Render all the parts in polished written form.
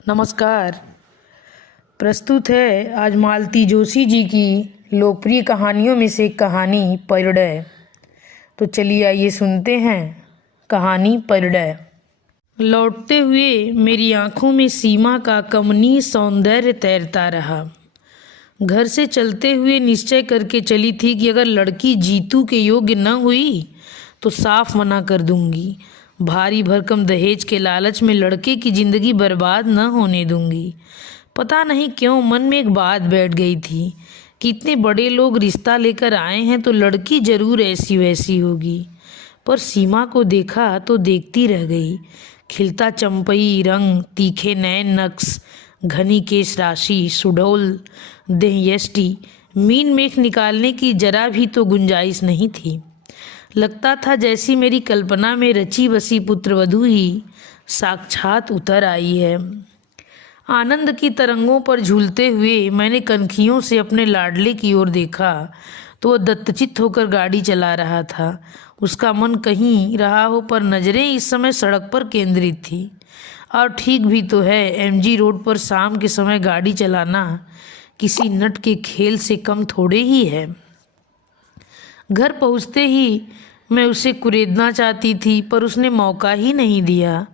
नमस्कार। प्रस्तुत है आज मालती जोशी जी की लोकप्रिय कहानियों में से एक कहानी परिणय। तो चलिए आइए सुनते हैं कहानी परिणय। लौटते हुए मेरी आंखों में सीमा का कमनीय सौंदर्य तैरता रहा। घर से चलते हुए निश्चय करके चली थी कि अगर लड़की जीतू के योग्य न हुई तो साफ मना कर दूंगी। भारी भरकम दहेज के लालच में लड़के की ज़िंदगी बर्बाद न होने दूंगी। पता नहीं क्यों मन में एक बात बैठ गई थी कि इतने बड़े लोग रिश्ता लेकर आए हैं तो लड़की ज़रूर ऐसी वैसी होगी। पर सीमा को देखा तो देखती रह गई। खिलता चंपई रंग, तीखे नैन नक्श, घनी केश राशि, सुडौल देह यष्टि, मीन मेख निकालने की जरा भी तो गुंजाइश नहीं थी। लगता था जैसी मेरी कल्पना में रची बसी पुत्रवधू ही साक्षात उतर आई है। आनंद की तरंगों पर झूलते हुए मैंने कनखियों से अपने लाडले की ओर देखा तो वह दत्तचित्त होकर गाड़ी चला रहा था। उसका मन कहीं रहा हो पर नज़रें इस समय सड़क पर केंद्रित थी। और ठीक भी तो है, एमजी रोड पर शाम के समय गाड़ी चलाना किसी नट के खेल से कम थोड़े ही है। घर पहुंचते ही मैं उसे कुरेदना चाहती थी पर उसने मौका ही नहीं दिया।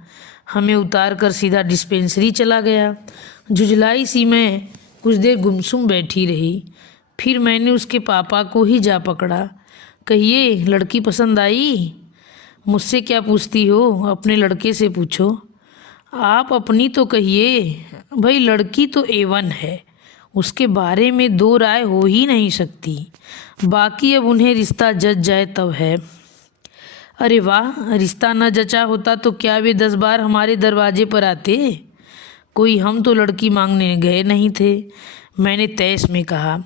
हमें उतार कर सीधा डिस्पेंसरी चला गया। झुझलाई सी मैं कुछ देर गुमसुम बैठी रही। फिर मैंने उसके पापा को ही जा पकड़ा। कहिए, लड़की पसंद आई? मुझसे क्या पूछती हो, अपने लड़के से पूछो। आप अपनी तो कहिए भाई, लड़की तो A1 है, उसके बारे में दो राय हो ही नहीं सकती। बाकी अब उन्हें रिश्ता जच जाए तब है। अरे वाह, रिश्ता न जचा होता तो क्या वे 10 बार हमारे दरवाजे पर आते? कोई हम तो लड़की मांगने गए नहीं थे, मैंने तैस में कहा।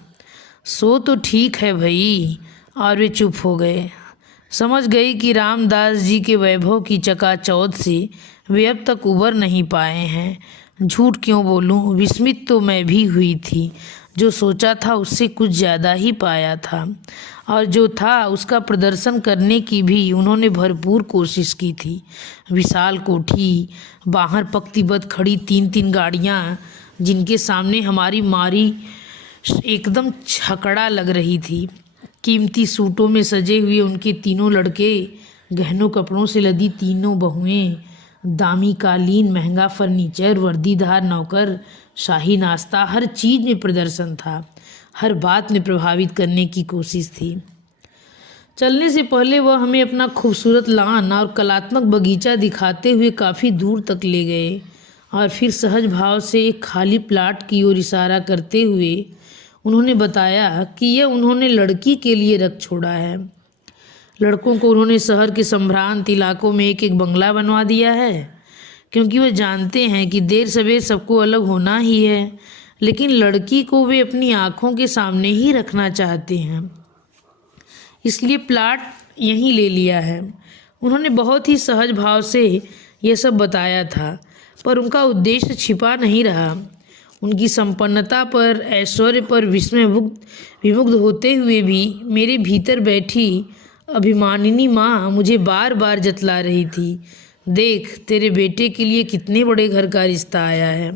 सो तो ठीक है भाई। और वे चुप हो गए। समझ गई कि रामदास जी के वैभव की चकाचौंध से वे अब तक उबर नहीं पाए हैं। झूठ क्यों बोलूं, विस्मित तो मैं भी हुई थी। जो सोचा था उससे कुछ ज़्यादा ही पाया था, और जो था उसका प्रदर्शन करने की भी उन्होंने भरपूर कोशिश की थी। विशाल कोठी, बाहर पंक्तिबद्ध खड़ी 3-3 गाड़ियाँ, जिनके सामने हमारी मारी एकदम छकड़ा लग रही थी। कीमती सूटों में सजे हुए उनके तीनों लड़के, गहनों कपड़ों से लदी तीनों बहुएं, दामी कालीन, महंगा फर्नीचर, वर्दीधार नौकर, शाही नाश्ता, हर चीज़ में प्रदर्शन था। हर बात में प्रभावित करने की कोशिश थी। चलने से पहले वह हमें अपना खूबसूरत लान और कलात्मक बगीचा दिखाते हुए काफ़ी दूर तक ले गए और फिर सहज भाव से एक खाली प्लाट की ओर इशारा करते हुए उन्होंने बताया कि यह उन्होंने लड़की के लिए रख छोड़ा है। लड़कों को उन्होंने शहर के संभ्रांत इलाकों में एक एक बंगला बनवा दिया है, क्योंकि वे जानते हैं कि देर सवेर सबको अलग होना ही है, लेकिन लड़की को वे अपनी आँखों के सामने ही रखना चाहते हैं। इसलिए प्लाट यहीं ले लिया है। उन्होंने बहुत ही सहज भाव से यह सब बताया था, पर उनका उद्देश्य छिपा नहीं रहा। उनकी संपन्नता पर, ऐश्वर्य पर विमुग्ध होते हुए भी मेरे भीतर बैठी अभिमानिनी माँ मुझे बार बार जतला रही थी, देख तेरे बेटे के लिए कितने बड़े घर का रिश्ता आया है।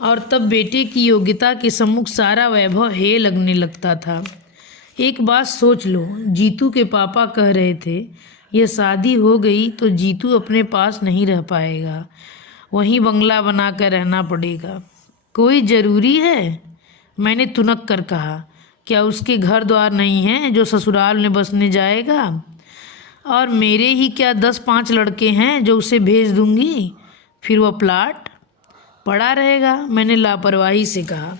और तब बेटे की योग्यता के सम्मुख सारा वैभव हे लगने लगता था। एक बात सोच लो, जीतू के पापा कह रहे थे यह शादी हो गई तो जीतू अपने पास नहीं रह पाएगा, वहीं बंगला बना कर रहना पड़ेगा। कोई ज़रूरी है? मैंने तुनक कर कहा। क्या उसके घर द्वार नहीं है जो ससुराल में बसने जाएगा? और मेरे ही क्या 10-5 लड़के हैं जो उसे भेज दूंगी, फिर वह प्लाट पड़ा रहेगा। मैंने लापरवाही से कहा।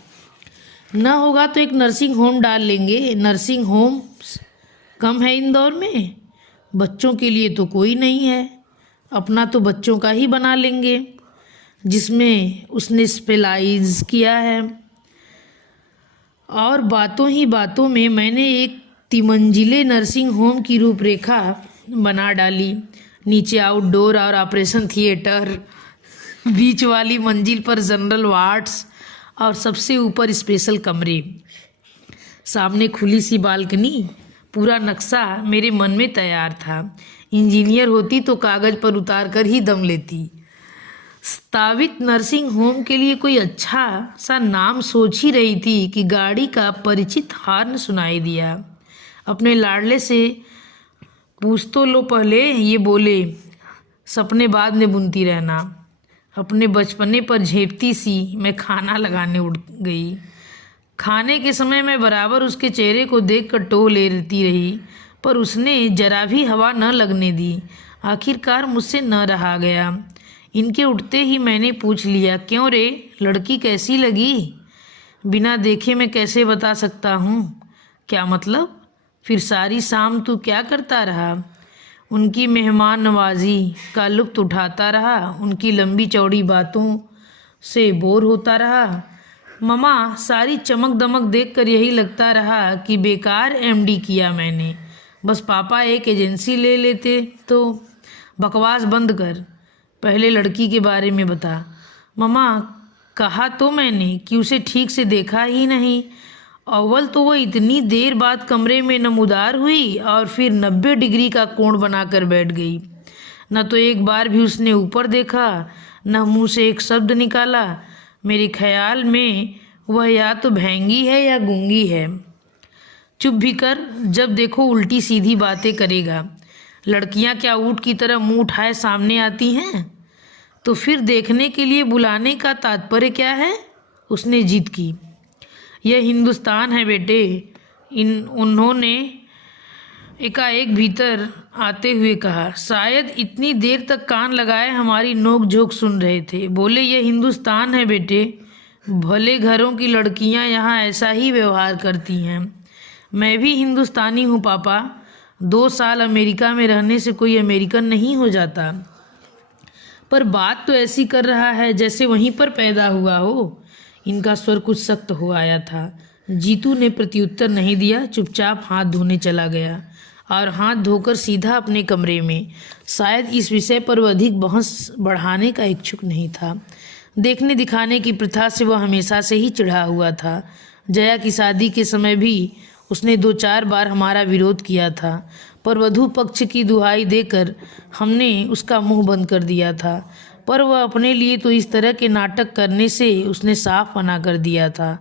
न होगा तो एक नर्सिंग होम डाल लेंगे। नर्सिंग होम कम है इंदौर में, बच्चों के लिए तो कोई नहीं है। अपना तो बच्चों का ही बना लेंगे जिसमें उसने स्पेशलाइज किया है। और बातों ही बातों में मैंने एक 3 मंजिले नर्सिंग होम की रूपरेखा बना डाली। नीचे आउटडोर और ऑपरेशन थिएटर, बीच वाली मंजिल पर जनरल वार्ड्स और सबसे ऊपर स्पेशल कमरे, सामने खुली सी बालकनी। पूरा नक्शा मेरे मन में तैयार था। इंजीनियर होती तो कागज़ पर उतार कर ही दम लेती। स्थापित नर्सिंग होम के लिए कोई अच्छा सा नाम सोच ही रही थी कि गाड़ी का परिचित हॉर्न सुनाई दिया। अपने लाडले से पूछ तो लो पहले, ये बोले। सपने बाद में बुनती रहना। अपने बचपने पर झेपती सी मैं खाना लगाने उठ गई। खाने के समय मैं बराबर उसके चेहरे को देखकर टोह लेती रही, पर उसने जरा भी हवा न लगने दी। आखिरकार मुझसे न रहा गया। इनके उठते ही मैंने पूछ लिया, क्यों रे, लड़की कैसी लगी? बिना देखे मैं कैसे बता सकता हूँ? क्या मतलब? फिर सारी शाम तू क्या करता रहा? उनकी मेहमान नवाजी का लुत्फ उठाता रहा, उनकी लंबी चौड़ी बातों से बोर होता रहा। ममा, सारी चमक दमक देखकर यही लगता रहा कि बेकार एमडी किया मैंने। बस पापा एक एजेंसी ले लेते तो। बकवास बंद कर, पहले लड़की के बारे में बता। ममा, कहा तो मैंने कि उसे ठीक से देखा ही नहीं। अव्वल तो वह इतनी देर बाद कमरे में नमूदार हुई और फिर 90 डिग्री का कोण बनाकर बैठ गई। न तो एक बार भी उसने ऊपर देखा, न मुंह से एक शब्द निकाला। मेरे ख्याल में वह या तो भैंगी है या गूंगी है। चुप भी कर, जब देखो उल्टी सीधी बातें करेगा। लड़कियां क्या ऊँट की तरह मुंह उठाए सामने आती हैं? तो फिर देखने के लिए बुलाने का तात्पर्य क्या है? उसने जिद की। यह हिंदुस्तान है बेटे। उन्होंने एकाएक भीतर आते हुए कहा। शायद इतनी देर तक कान लगाए हमारी नोक झोंक सुन रहे थे। बोले, यह हिंदुस्तान है बेटे। भले घरों की लड़कियां यहाँ ऐसा ही व्यवहार करती हैं। मैं भी हिंदुस्तानी हूँ पापा। 2 साल अमेरिका में रहने से कोई अमेरिकन नहीं हो जाता। पर बात तो ऐसी कर रहा है जैसे वहीं पर पैदा हुआ हो। इनका स्वर कुछ सख्त हो आया था। जीतू ने प्रत्युत्तर नहीं दिया, चुपचाप हाथ धोने चला गया और हाथ धोकर सीधा अपने कमरे में। शायद इस विषय पर वह अधिक बहस बढ़ाने का इच्छुक नहीं था। देखने दिखाने की प्रथा से वह हमेशा से ही चिढ़ा हुआ था। जया की शादी के समय भी उसने 2-4 बार हमारा विरोध किया था, पर वधू पक्ष की दुहाई देकर हमने उसका मुंह बंद कर दिया था। पर वह अपने लिए तो इस तरह के नाटक करने से उसने साफ मना कर दिया था।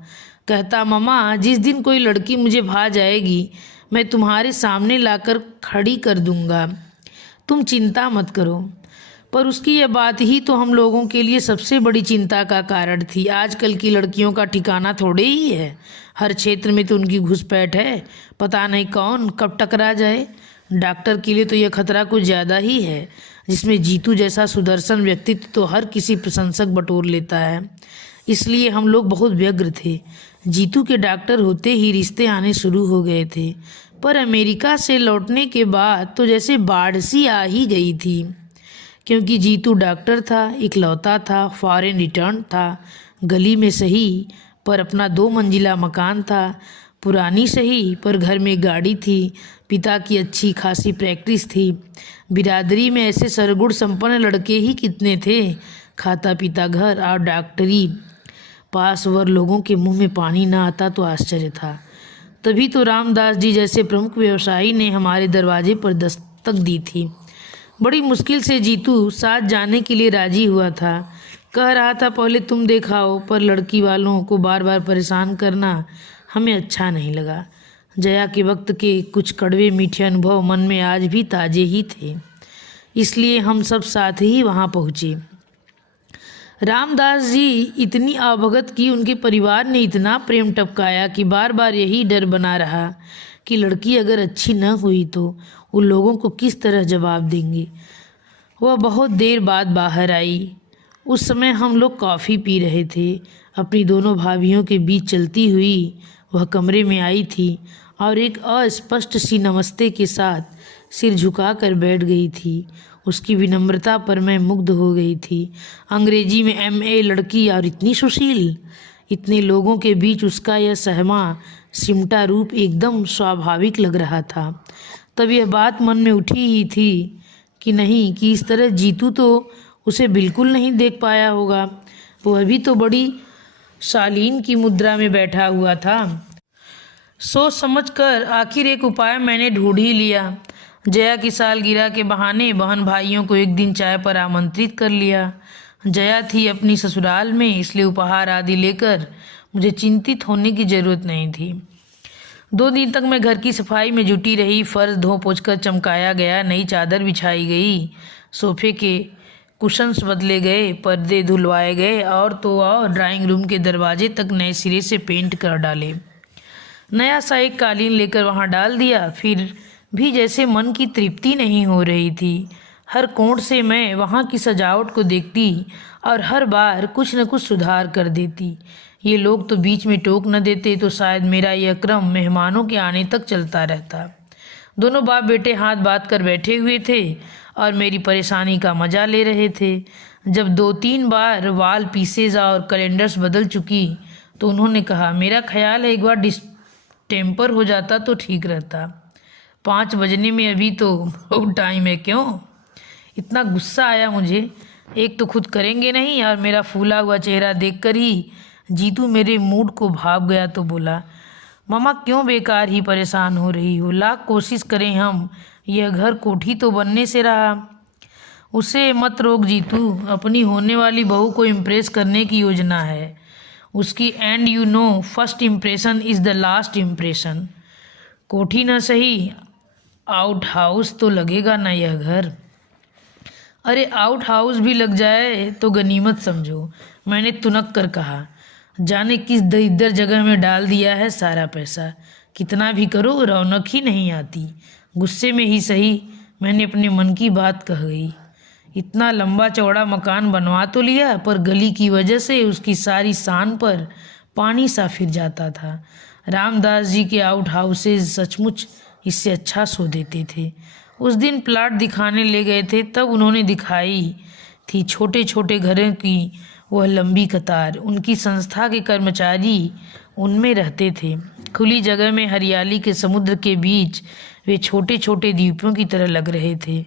कहता, ममा, जिस दिन कोई लड़की मुझे भा जाएगी मैं तुम्हारे सामने लाकर खड़ी कर दूंगा, तुम चिंता मत करो। पर उसकी यह बात ही तो हम लोगों के लिए सबसे बड़ी चिंता का कारण थी। आजकल की लड़कियों का ठिकाना थोड़े ही है। हर क्षेत्र में तो उनकी घुसपैठ है। पता नहीं कौन कब टकरा जाए। डॉक्टर के लिए तो यह खतरा कुछ ज़्यादा ही है, जिसमें जीतू जैसा सुदर्शन व्यक्तित्व तो हर किसी प्रशंसक बटोर लेता है। इसलिए हम लोग बहुत व्यग्र थे। जीतू के डॉक्टर होते ही रिश्ते आने शुरू हो गए थे। पर अमेरिका से लौटने के बाद तो जैसे बाढ़ सी आ ही गई थी, क्योंकि जीतू डॉक्टर था, इकलौता था, फॉरेन रिटर्न था। गली में सही पर अपना 2 मंजिला मकान था। पुरानी सही पर घर में गाड़ी थी। पिता की अच्छी खासी प्रैक्टिस थी। बिरादरी में ऐसे सरगुण संपन्न लड़के ही कितने थे। खाता पीता घर और डॉक्टरी पास वर लोगों के मुंह में पानी ना आता तो आश्चर्य था। तभी तो रामदास जी जैसे प्रमुख व्यवसायी ने हमारे दरवाजे पर दस्तक दी थी। बड़ी मुश्किल से जीतू साथ जाने के लिए राजी हुआ था। कह रहा था, पहले तुम देखाओ, पर लड़की वालों को बार बार परेशान करना हमें अच्छा नहीं लगा। जया के वक्त के कुछ कड़वे मीठे अनुभव मन में आज भी ताजे ही थे। इसलिए हम सब साथ ही वहाँ पहुँचे। रामदास जी इतनी अवगत की उनके परिवार ने इतना प्रेम टपकाया कि बार बार यही डर बना रहा कि लड़की अगर अच्छी न हुई तो उन लोगों को किस तरह जवाब देंगे। वह बहुत देर बाद बाहर आई। उस समय हम लोग कॉफ़ी पी रहे थे। अपनी दोनों भाभियों के बीच चलती हुई वह कमरे में आई थी और एक अस्पष्ट सी नमस्ते के साथ सिर झुकाकर बैठ गई थी। उसकी विनम्रता पर मैं मुग्ध हो गई थी। अंग्रेजी में MA लड़की और इतनी सुशील। इतने लोगों के बीच उसका यह सहमा सिमटा रूप एकदम स्वाभाविक लग रहा था। तब यह बात मन में उठी ही थी कि नहीं कि इस तरह जीतू तो उसे बिल्कुल नहीं देख पाया होगा। वह भी तो बड़ी शालीन की मुद्रा में बैठा हुआ था। सोच समझकर आखिर एक उपाय मैंने ढूंढ ही लिया। जया की सालगिरह के बहाने बहन भाइयों को एक दिन चाय पर आमंत्रित कर लिया। जया थी अपनी ससुराल में, इसलिए उपहार आदि लेकर मुझे चिंतित होने की जरूरत नहीं थी। 2 दिन तक मैं घर की सफाई में जुटी रही। फर्श धो पोंछ कर चमकाया गया, नई चादर बिछाई गई, सोफे के कुशन्स बदले गए, पर्दे धुलवाए गए और तो और ड्राइंग रूम के दरवाजे तक नए सिरे से पेंट कर डाले। नया सा एक कालीन लेकर वहां डाल दिया। फिर भी जैसे मन की तृप्ति नहीं हो रही थी। हर कोण से मैं वहां की सजावट को देखती और हर बार कुछ न कुछ सुधार कर देती। ये लोग तो बीच में टोक न देते तो शायद मेरा यह क्रम मेहमानों के आने तक चलता रहता। दोनों बाप बेटे हाथ बांध कर बैठे हुए थे और मेरी परेशानी का मजा ले रहे थे। जब 2-3 बार वाल पीसेज और कैलेंडर्स बदल चुकी तो उन्होंने कहा, मेरा ख्याल है एक बार डिस्टेम्पर हो जाता तो ठीक रहता। 5 बजने में अभी तो बहुत टाइम है। क्यों? इतना गुस्सा आया मुझे। एक तो खुद करेंगे नहीं और मेरा फूला हुआ चेहरा देखकर ही जीतू मेरे मूड को भाप गया तो बोला, मामा क्यों बेकार ही परेशान हो रही हो? लाख कोशिश करें हम, यह घर कोठी तो बनने से रहा। उसे मत रोक जीतू, अपनी होने वाली बहू को इम्प्रेस करने की योजना है उसकी। And you know, first impression is the last impression. कोठी ना सही, आउट हाउस तो लगेगा ना यह घर। अरे आउट हाउस भी लग जाए तो गनीमत समझो, मैंने तुनक कर कहा। जाने किस दरिद्र जगह में डाल दिया है सारा पैसा। कितना भी करो रौनक ही नहीं आती। गुस्से में ही सही मैंने अपने मन की बात कह गई। इतना लंबा चौड़ा मकान बनवा तो लिया, पर गली की वजह से उसकी सारी शान पर पानी सा फिर जाता था। रामदास जी के आउट हाउसेज सचमुच इससे अच्छा सो देते थे। उस दिन प्लाट दिखाने ले गए थे, तब उन्होंने दिखाई थी छोटे छोटे घरों की वह लंबी कतार। उनकी संस्था के कर्मचारी उनमें रहते थे। खुली जगह में हरियाली के समुद्र के बीच वे छोटे छोटे द्वीपों की तरह लग रहे थे।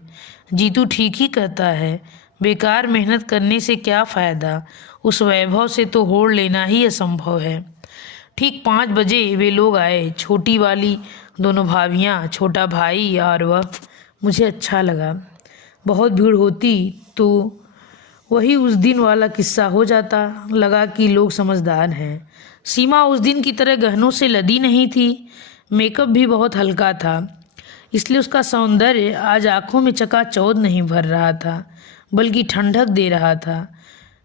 जीतू ठीक ही कहता है, बेकार मेहनत करने से क्या फ़ायदा, उस वैभव से तो होड़ लेना ही असंभव है। ठीक 5 बजे वे लोग आए, छोटी वाली, दोनों भाभियाँ, छोटा भाई और वह। मुझे अच्छा लगा। बहुत भीड़ होती तो वही उस दिन वाला किस्सा हो जाता। लगा कि लोग समझदार हैं। सीमा उस दिन की तरह गहनों से लदी नहीं थी। मेकअप भी बहुत हल्का था, इसलिए उसका सौंदर्य आज आंखों में चकाचौंध नहीं भर रहा था, बल्कि ठंडक दे रहा था।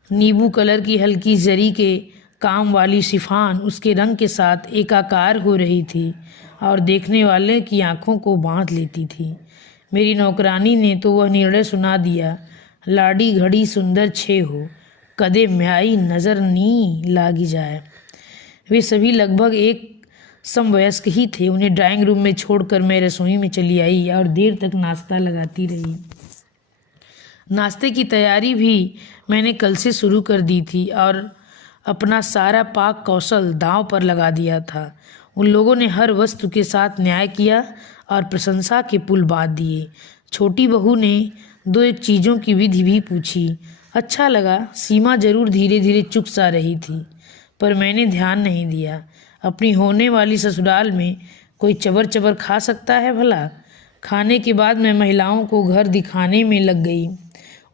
नींबू कलर की हल्की जरी के काम वाली शिफान उसके रंग के साथ एकाकार हो रही थी और देखने वाले की आंखों को बांध लेती थी। मेरी नौकरानी ने तो वह निर्णय सुना दिया, लाड़ी घड़ी सुंदर छे हो, कदे म्याई नज़र नी लागी जाए। वे सभी लगभग एक समवयस्क ही थे। उन्हें ड्राइंग रूम में छोड़कर मैं रसोई में चली आई और देर तक नाश्ता लगाती रही। नाश्ते की तैयारी भी मैंने कल से शुरू कर दी थी और अपना सारा पाक कौशल दांव पर लगा दिया था। उन लोगों ने हर वस्तु के साथ न्याय किया और प्रशंसा के पुल बांध दिए। छोटी बहू ने 2-1 चीज़ों की विधि भी पूछी। अच्छा लगा। सीमा जरूर धीरे धीरे चुप सा रही थी, पर मैंने ध्यान नहीं दिया। अपनी होने वाली ससुराल में कोई चबर चबर खा सकता है भला? खाने के बाद मैं महिलाओं को घर दिखाने में लग गई।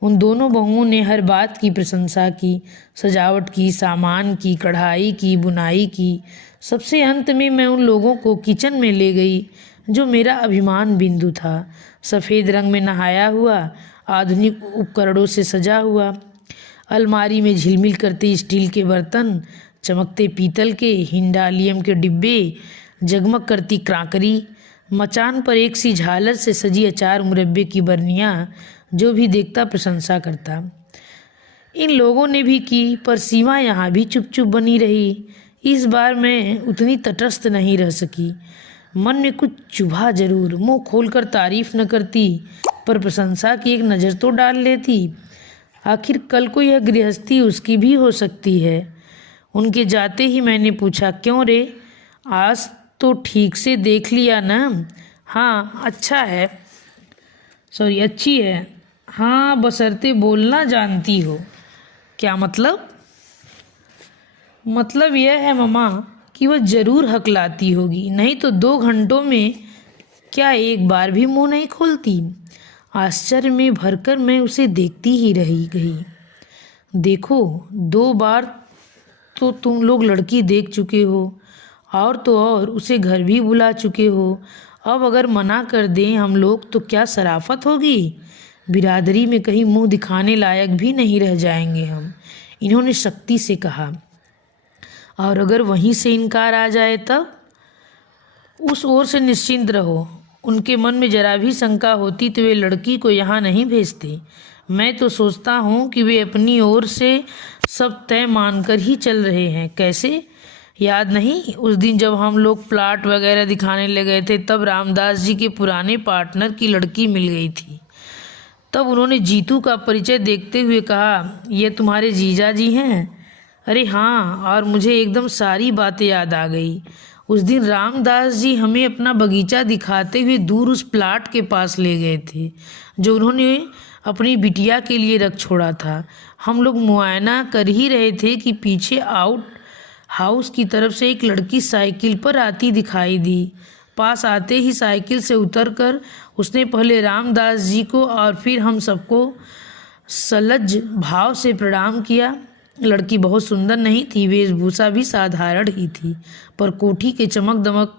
उन दोनों बहुओं ने हर बात की प्रशंसा की, सजावट की, सामान की, कढ़ाई की, बुनाई की। सबसे अंत में मैं उन लोगों को किचन में ले गई, जो मेरा अभिमान बिंदु था। सफ़ेद रंग में नहाया हुआ, आधुनिक उपकरणों से सजा हुआ। अलमारी में झिलमिल करते स्टील के बर्तन, चमकते पीतल के, हिंडालियम के डिब्बे, जगमग करती क्राकरी। मचान पर एक सी झालर से सजी अचार मुरब्बे की बर्नियाँ, जो भी देखता प्रशंसा करता। इन लोगों ने भी की, पर सीमा यहाँ भी चुप चुप बनी रही। इस बार मैं उतनी तटस्थ नहीं रह सकी। मन में कुछ चुभा जरूर। मुंह खोलकर तारीफ न करती, पर प्रशंसा की एक नज़र तो डाल लेती। आखिर कल को यह गृहस्थी उसकी भी हो सकती है। उनके जाते ही मैंने पूछा, क्यों रे, आज तो ठीक से देख लिया ना? हाँ अच्छा है, सॉरी अच्छी है। हाँ बशर्ते बोलना जानती हो। क्या मतलब? मतलब यह है मम्मा कि वह ज़रूर हकलाती होगी, नहीं तो 2 घंटों में क्या एक बार भी मुंह नहीं खोलती। आश्चर्य में भरकर मैं उसे देखती ही रही गई। देखो, 2 बार तो तुम लोग लड़की देख चुके हो, और तो और उसे घर भी बुला चुके हो। अब अगर मना कर दें हम लोग तो क्या शराफत होगी। बिरादरी में कहीं मुंह दिखाने लायक भी नहीं रह जाएंगे हम, इन्होंने सख्ती से कहा। और अगर वहीं से इनकार आ जाए तब? उस ओर से निश्चिंत रहो। उनके मन में जरा भी शंका होती तो वे लड़की को यहाँ नहीं भेजते। मैं तो सोचता हूँ कि वे अपनी ओर से सब तय मानकर ही चल रहे हैं। कैसे, याद नहीं उस दिन जब हम लोग प्लाट वगैरह दिखाने ले गए थे, तब रामदास जी के पुराने पार्टनर की लड़की मिल गई थी। तब उन्होंने जीतू का परिचय देखते हुए कहा, ये तुम्हारे जीजा जी हैं? अरे हाँ, और मुझे एकदम सारी बातें याद आ गई। उस दिन रामदास जी हमें अपना बगीचा दिखाते हुए दूर उस प्लाट के पास ले गए थे जो उन्होंने अपनी बिटिया के लिए रख छोड़ा था। हम लोग मुआयना कर ही रहे थे कि पीछे आउट हाउस की तरफ से एक लड़की साइकिल पर आती दिखाई दी। पास आते ही साइकिल से उतरकर उसने पहले रामदास जी को और फिर हम सबको सलज्ज भाव से प्रणाम किया। लड़की बहुत सुंदर नहीं थी, वेशभूषा भी साधारण ही थी, पर कोठी के चमक दमक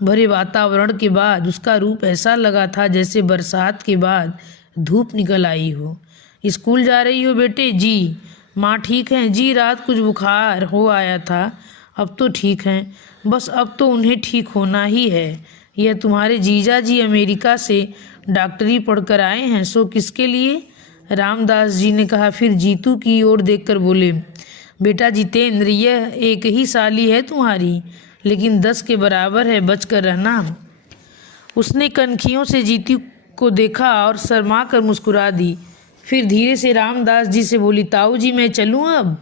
भरे वातावरण के बाद उसका रूप ऐसा लगा था जैसे बरसात के बाद धूप निकल आई हो। स्कूल जा रही हो बेटे? जी। माँ ठीक हैं? जी, रात कुछ बुखार हो आया था, अब तो ठीक हैं। बस अब तो उन्हें ठीक होना ही है। यह तुम्हारे जीजा जी अमेरिका से डॉक्टरी पढ़कर आए हैं, सो किसके लिए? रामदास जी ने कहा। फिर जीतू की ओर देखकर बोले, बेटा जितेंद्र, यह एक ही साली है तुम्हारी, लेकिन 10 के बराबर है, बचकर रहना। उसने कनखियों से जीतू को देखा और शर्मा कर मुस्कुरा दी। फिर धीरे से रामदास जी से बोली, ताऊ जी मैं चलूँ अब?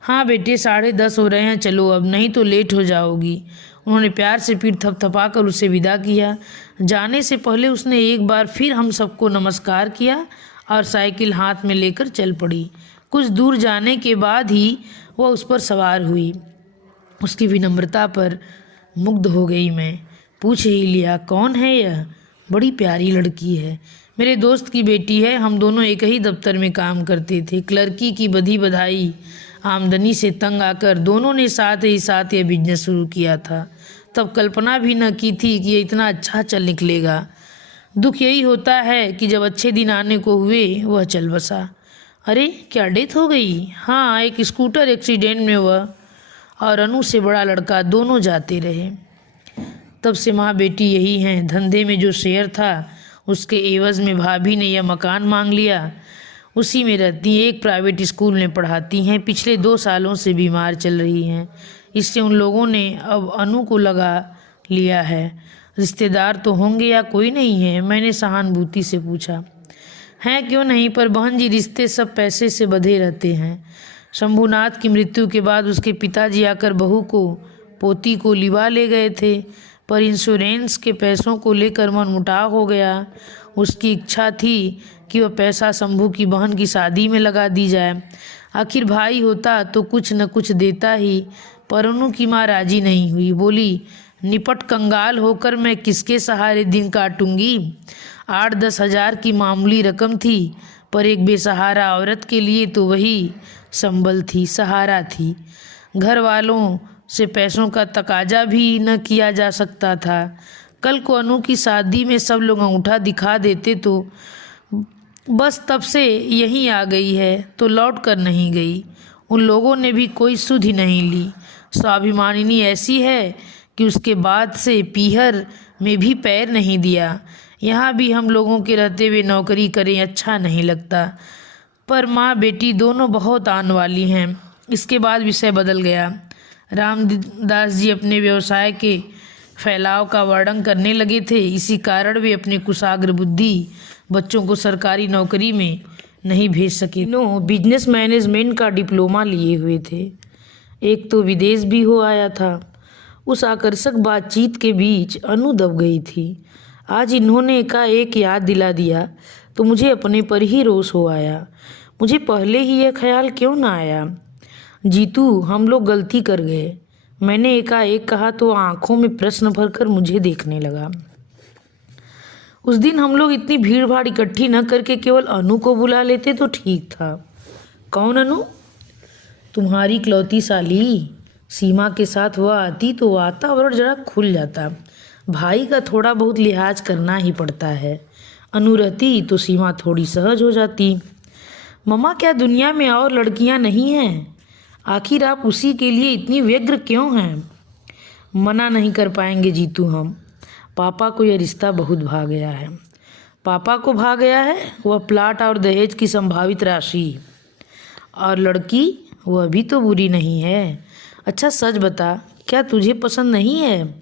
हाँ बेटे, 10:30 हो रहे हैं, चलो अब, नहीं तो लेट हो जाओगी। उन्होंने प्यार से पीठ थपथपाकर उसे विदा किया। जाने से पहले उसने एक बार फिर हम सबको नमस्कार किया और साइकिल हाथ में लेकर चल पड़ी। कुछ दूर जाने के बाद ही वह उस पर सवार हुई। उसकी विनम्रता पर मुग्ध हो गई मैं। पूछ ही लिया, कौन है यह? बड़ी प्यारी लड़की है, मेरे दोस्त की बेटी है। हम दोनों एक ही दफ्तर में काम करते थे। क्लर्की की बधी बधाई आमदनी से तंग आकर दोनों ने साथ ही साथ यह बिजनेस शुरू किया था। तब कल्पना भी न की थी कि यह इतना अच्छा चल निकलेगा। दुख यही होता है कि जब अच्छे दिन आने को हुए वह चल बसा। अरे क्या डेथ हो गई? हाँ, एक स्कूटर एक्सीडेंट में वह और अनु से बड़ा लड़का दोनों जाते रहे। तब से माँ बेटी यही हैं। धंधे में जो शेयर था उसके एवज में भाभी ने यह मकान मांग लिया। उसी में रहती हैं, एक प्राइवेट स्कूल में पढ़ाती हैं। पिछले 2 सालों से बीमार चल रही हैं, इससे उन लोगों ने अब अनु को लगा लिया है। रिश्तेदार तो होंगे या कोई नहीं है? मैंने सहानुभूति से पूछा। हैं क्यों नहीं, पर बहन जी रिश्ते सब पैसे से बंधे रहते हैं। शंभुनाथ की मृत्यु के बाद उसके पिताजी आकर बहू को पोती को लिवा ले गए थे, पर इंश्योरेंस के पैसों को लेकर मनमुटाव हो गया। उसकी इच्छा थी कि वह पैसा शंभू की बहन की शादी में लगा दी जाए। आखिर भाई होता तो कुछ न कुछ देता ही, पर अनु की माँ राजी नहीं हुई। बोली, निपट कंगाल होकर मैं किसके सहारे दिन काटूंगी। 8-10 हज़ार की मामूली रकम थी, पर एक बेसहारा औरत के लिए तो वही संबल थी, सहारा थी। घर वालों से पैसों का तकाजा भी न किया जा सकता था। कल को अनु की शादी में सब लोग अंगूठा दिखा देते तो बस तब से यहीं आ गई है, तो लौट कर नहीं गई। उन लोगों ने भी कोई सुध ही नहीं ली। स्वाभिमानिनी ऐसी है कि उसके बाद से पीहर में भी पैर नहीं दिया। यहाँ भी हम लोगों के रहते हुए नौकरी करें अच्छा नहीं लगता। पर माँ बेटी दोनों बहुत आन वाली हैं। इसके बाद विषय बदल गया। रामदास जी अपने व्यवसाय के फैलाव का वर्णन करने लगे थे। इसी कारण वे अपने कुशाग्र बुद्धि बच्चों को सरकारी नौकरी में नहीं भेज सके। बिजनेस मैनेजमेंट का डिप्लोमा लिए हुए थे। एक तो विदेश भी हो आया था। उस आकर्षक बातचीत के बीच अनु दब गई थी। आज इन्होंने एकाएक याद दिला दिया तो मुझे अपने पर ही रोष हो आया। मुझे पहले ही यह ख्याल क्यों ना आया। जीतू, हम लोग गलती कर गए, मैंने एकाएक कहा तो आंखों में प्रश्न भरकर मुझे देखने लगा। उस दिन हम लोग इतनी भीड़ भाड़ इकट्ठी न करके केवल अनु को बुला लेते तो ठीक था। कौन अनु? तुम्हारी इकलौती साली सीमा के साथ वह आती तो वातावरण जरा खुल जाता। भाई का थोड़ा बहुत लिहाज करना ही पड़ता है। अनु रहती तो सीमा थोड़ी सहज हो जाती। मम्मा, क्या दुनिया में और लड़कियां नहीं हैं? आखिर आप उसी के लिए इतनी व्यग्र क्यों हैं? मना नहीं कर पाएंगे जीतू हम। पापा को यह रिश्ता बहुत भा गया है। पापा को भा गया है? वह प्लाट और दहेज की संभावित राशि। और लड़की, वह भी तो बुरी नहीं है। अच्छा सच बता, क्या तुझे पसंद नहीं है?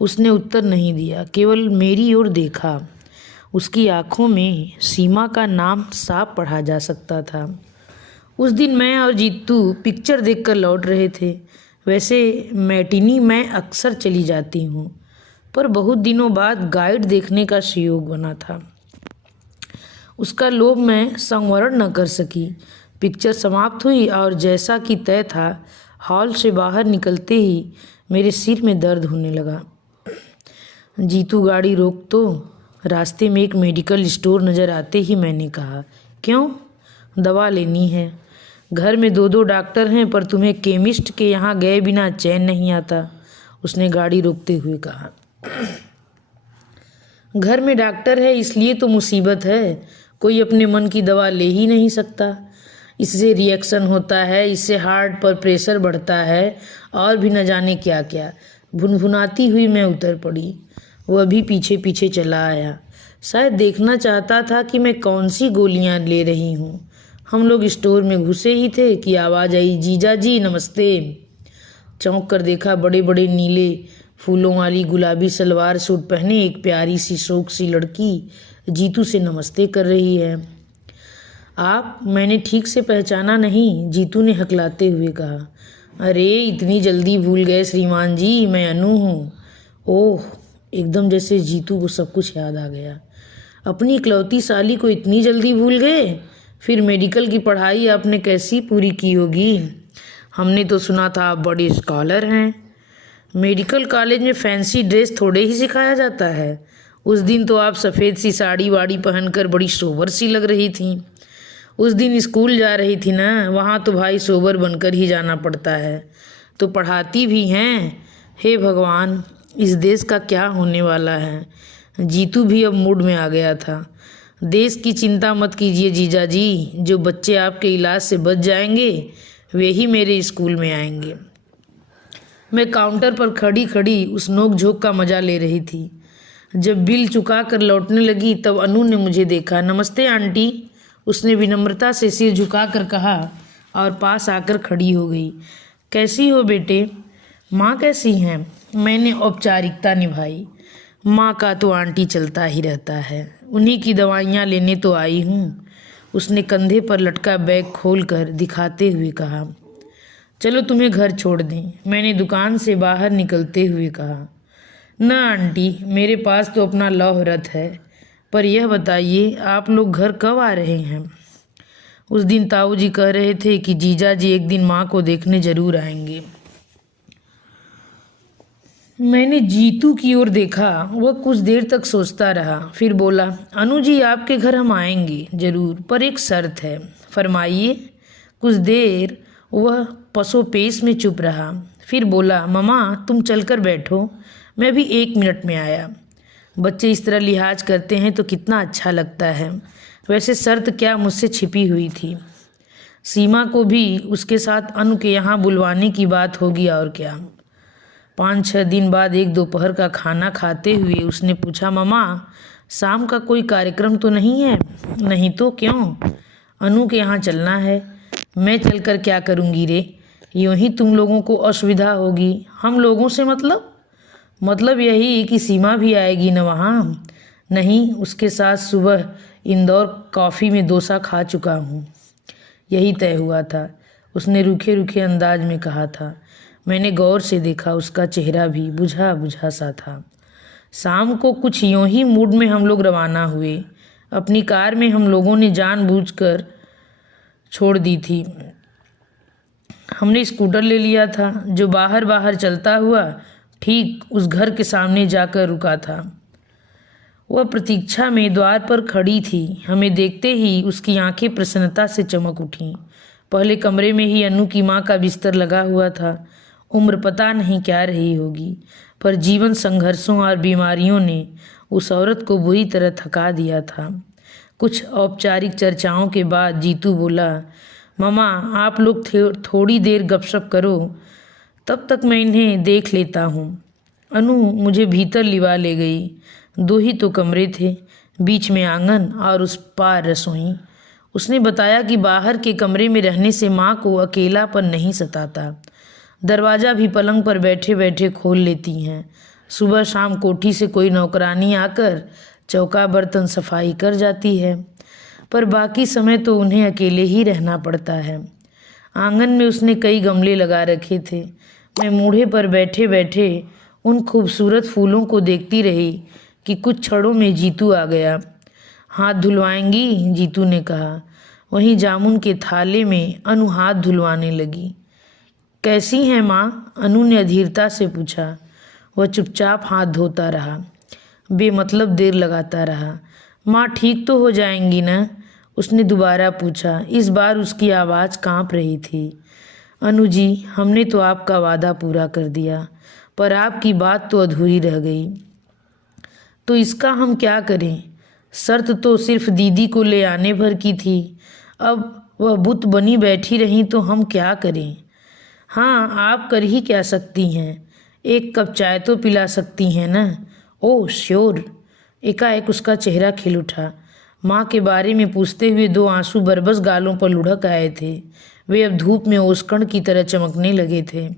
उसने उत्तर नहीं दिया, केवल मेरी ओर देखा। उसकी आंखों में सीमा का नाम साफ पढ़ा जा सकता था। उस दिन मैं और जीतू पिक्चर देखकर लौट रहे थे। वैसे मैटिनी मैं अक्सर चली जाती हूँ, पर बहुत दिनों बाद गाइड देखने का संयोग बना था। उसका लोभ मैं संवरण न कर सकी। पिक्चर समाप्त हुई और जैसा कि तय था, हॉल से बाहर निकलते ही मेरे सिर में दर्द होने लगा। जीतू, गाड़ी रोक। तो रास्ते में एक मेडिकल स्टोर नज़र आते ही मैंने कहा, क्यों? दवा लेनी है। घर में 2-2 डॉक्टर हैं, पर तुम्हें केमिस्ट के यहाँ गए बिना चैन नहीं आता। उसने गाड़ी रोकते हुए कहा। घर में डॉक्टर है इसलिए तो मुसीबत है। कोई अपने मन की दवा ले ही नहीं सकता। इससे रिएक्शन होता है, इससे हार्ट पर प्रेशर बढ़ता है और भी न जाने क्या क्या। भुनभुनाती हुई मैं उतर पड़ी। वह भी पीछे पीछे चला आया। शायद देखना चाहता था कि मैं कौन सी गोलियां ले रही हूँ। हम लोग स्टोर में घुसे ही थे कि आवाज़ आई, जीजा जी नमस्ते। चौंक कर देखा, बड़े बड़े नीले फूलों वाली गुलाबी सलवार सूट पहने एक प्यारी सी शौक सी लड़की जीतू से नमस्ते कर रही है। आप? मैंने ठीक से पहचाना नहीं, जीतू ने हकलाते हुए कहा। अरे इतनी जल्दी भूल गए श्रीमान जी, मैं अनु हूँ। ओह, एकदम जैसे जीतू को सब कुछ याद आ गया। अपनी इकलौती साली को इतनी जल्दी भूल गए? फिर मेडिकल की पढ़ाई आपने कैसी पूरी की होगी? हमने तो सुना था आप बड़े स्कॉलर हैं। मेडिकल कॉलेज में फैंसी ड्रेस थोड़े ही सिखाया जाता है। उस दिन तो आप सफ़ेद सी साड़ी वाड़ी पहनकर बड़ी सोबर सी लग रही थी। उस दिन स्कूल जा रही थी ना, वहाँ तो भाई सोबर बनकर ही जाना पड़ता है। तो पढ़ाती भी हैं। हे भगवान, इस देश का क्या होने वाला है? जीतू भी अब मूड में आ गया था। देश की चिंता मत कीजिए जीजा जी, जो बच्चे आपके इलाज से बच जाएंगे वे ही मेरे स्कूल में आएंगे। मैं काउंटर पर खड़ी खड़ी उस नोक झोंक का मजा ले रही थी। जब बिल चुका कर लौटने लगी तब अनु ने मुझे देखा। नमस्ते आंटी, उसने विनम्रता से सिर झुकाकर कहा और पास आकर खड़ी हो गई। कैसी हो बेटे? माँ कैसी हैं? मैंने औपचारिकता निभाई। माँ का तो आंटी चलता ही रहता है, उन्हीं की दवाइयाँ लेने तो आई हूँ। उसने कंधे पर लटका बैग खोलकर दिखाते हुए कहा। चलो तुम्हें घर छोड़ दें, मैंने दुकान से बाहर निकलते हुए कहा। ना आंटी, मेरे पास तो अपना लौह रथ है। पर यह बताइए आप लोग घर कब आ रहे हैं? उस दिन ताऊ जी कह रहे थे कि जीजा जी एक दिन माँ को देखने जरूर आएंगे। मैंने जीतू की ओर देखा। वह कुछ देर तक सोचता रहा, फिर बोला, अनु जी आपके घर हम आएंगे जरूर, पर एक शर्त है। फरमाइए। कुछ देर वह पसोपेश में चुप रहा, फिर बोला, मम्मा तुम चलकर बैठो, मैं भी 1 मिनट में आया। बच्चे इस तरह लिहाज करते हैं तो कितना अच्छा लगता है। वैसे शर्त क्या मुझसे छिपी हुई थी। सीमा को भी उसके साथ अनु के यहाँ बुलवाने की बात होगी और क्या। 5-6 दिन बाद एक दोपहर का खाना खाते हुए उसने पूछा, मम्मा शाम का कोई कार्यक्रम तो नहीं है? नहीं तो क्यों? अनु के यहाँ चलना है। मैं चलकर क्या करूँगी रे? यूँ ही तुम लोगों को असुविधा होगी। हम लोगों से मतलब यही कि सीमा भी आएगी न वहाँ। नहीं, उसके साथ सुबह इंदौर कॉफ़ी में डोसा खा चुका हूँ। यही तय हुआ था, उसने रूखे रूखे अंदाज में कहा था। मैंने गौर से देखा, उसका चेहरा भी बुझा बुझा सा था। शाम को कुछ यूँ ही मूड में हम लोग रवाना हुए। अपनी कार में हम लोगों ने जानबूझकर छोड़ दी थी। हमने स्कूटर ले लिया था जो बाहर बाहर चलता हुआ ठीक उस घर के सामने जाकर रुका था। वह प्रतीक्षा में द्वार पर खड़ी थी। हमें देखते ही उसकी आंखें प्रसन्नता से चमक उठीं। पहले कमरे में ही अनु की माँ का बिस्तर लगा हुआ था। उम्र पता नहीं क्या रही होगी, पर जीवन संघर्षों और बीमारियों ने उस औरत को बुरी तरह थका दिया था। कुछ औपचारिक चर्चाओं के बाद जीतू बोला, मामा आप लोग थोड़ी देर गपशप करो, तब तक मैं इन्हें देख लेता हूँ। अनु मुझे भीतर लिवा ले गई। 2 ही तो कमरे थे, बीच में आंगन और उस पार रसोई। उसने बताया कि बाहर के कमरे में रहने से माँ को अकेलापन नहीं सताता। दरवाज़ा भी पलंग पर बैठे बैठे खोल लेती हैं। सुबह शाम कोठी से कोई नौकरानी आकर चौका बर्तन सफाई कर जाती है, पर बाकी समय तो उन्हें अकेले ही रहना पड़ता है। आंगन में उसने कई गमले लगा रखे थे। मैं मूढ़े पर बैठे बैठे उन खूबसूरत फूलों को देखती रही कि कुछ क्षणों में जीतू आ गया। हाथ धुलवाएंगी? जीतू ने कहा। वहीं जामुन के थाले में अनु हाथ धुलवाने लगी। कैसी हैं माँ? अनु ने अधीरता से पूछा। वह चुपचाप हाथ धोता रहा, बेमतलब देर लगाता रहा। माँ ठीक तो हो जाएंगी ना? उसने दोबारा पूछा। इस बार उसकी आवाज़ कांप रही थी। अनु जी, हमने तो आपका वादा पूरा कर दिया, पर आपकी बात तो अधूरी रह गई। तो इसका हम क्या करें? शर्त तो सिर्फ दीदी को ले आने भर की थी, अब वह बुत बनी बैठी रही तो हम क्या करें? हाँ, आप कर ही क्या सकती हैं? एक कप चाय तो पिला सकती हैं ना? Oh sure. एकाएक उसका चेहरा खिल उठा। माँ के बारे में पूछते हुए 2 आंसू बरबस गालों पर लुढ़क आए थे। वे अब धूप में ओसकण की तरह चमकने लगे थे।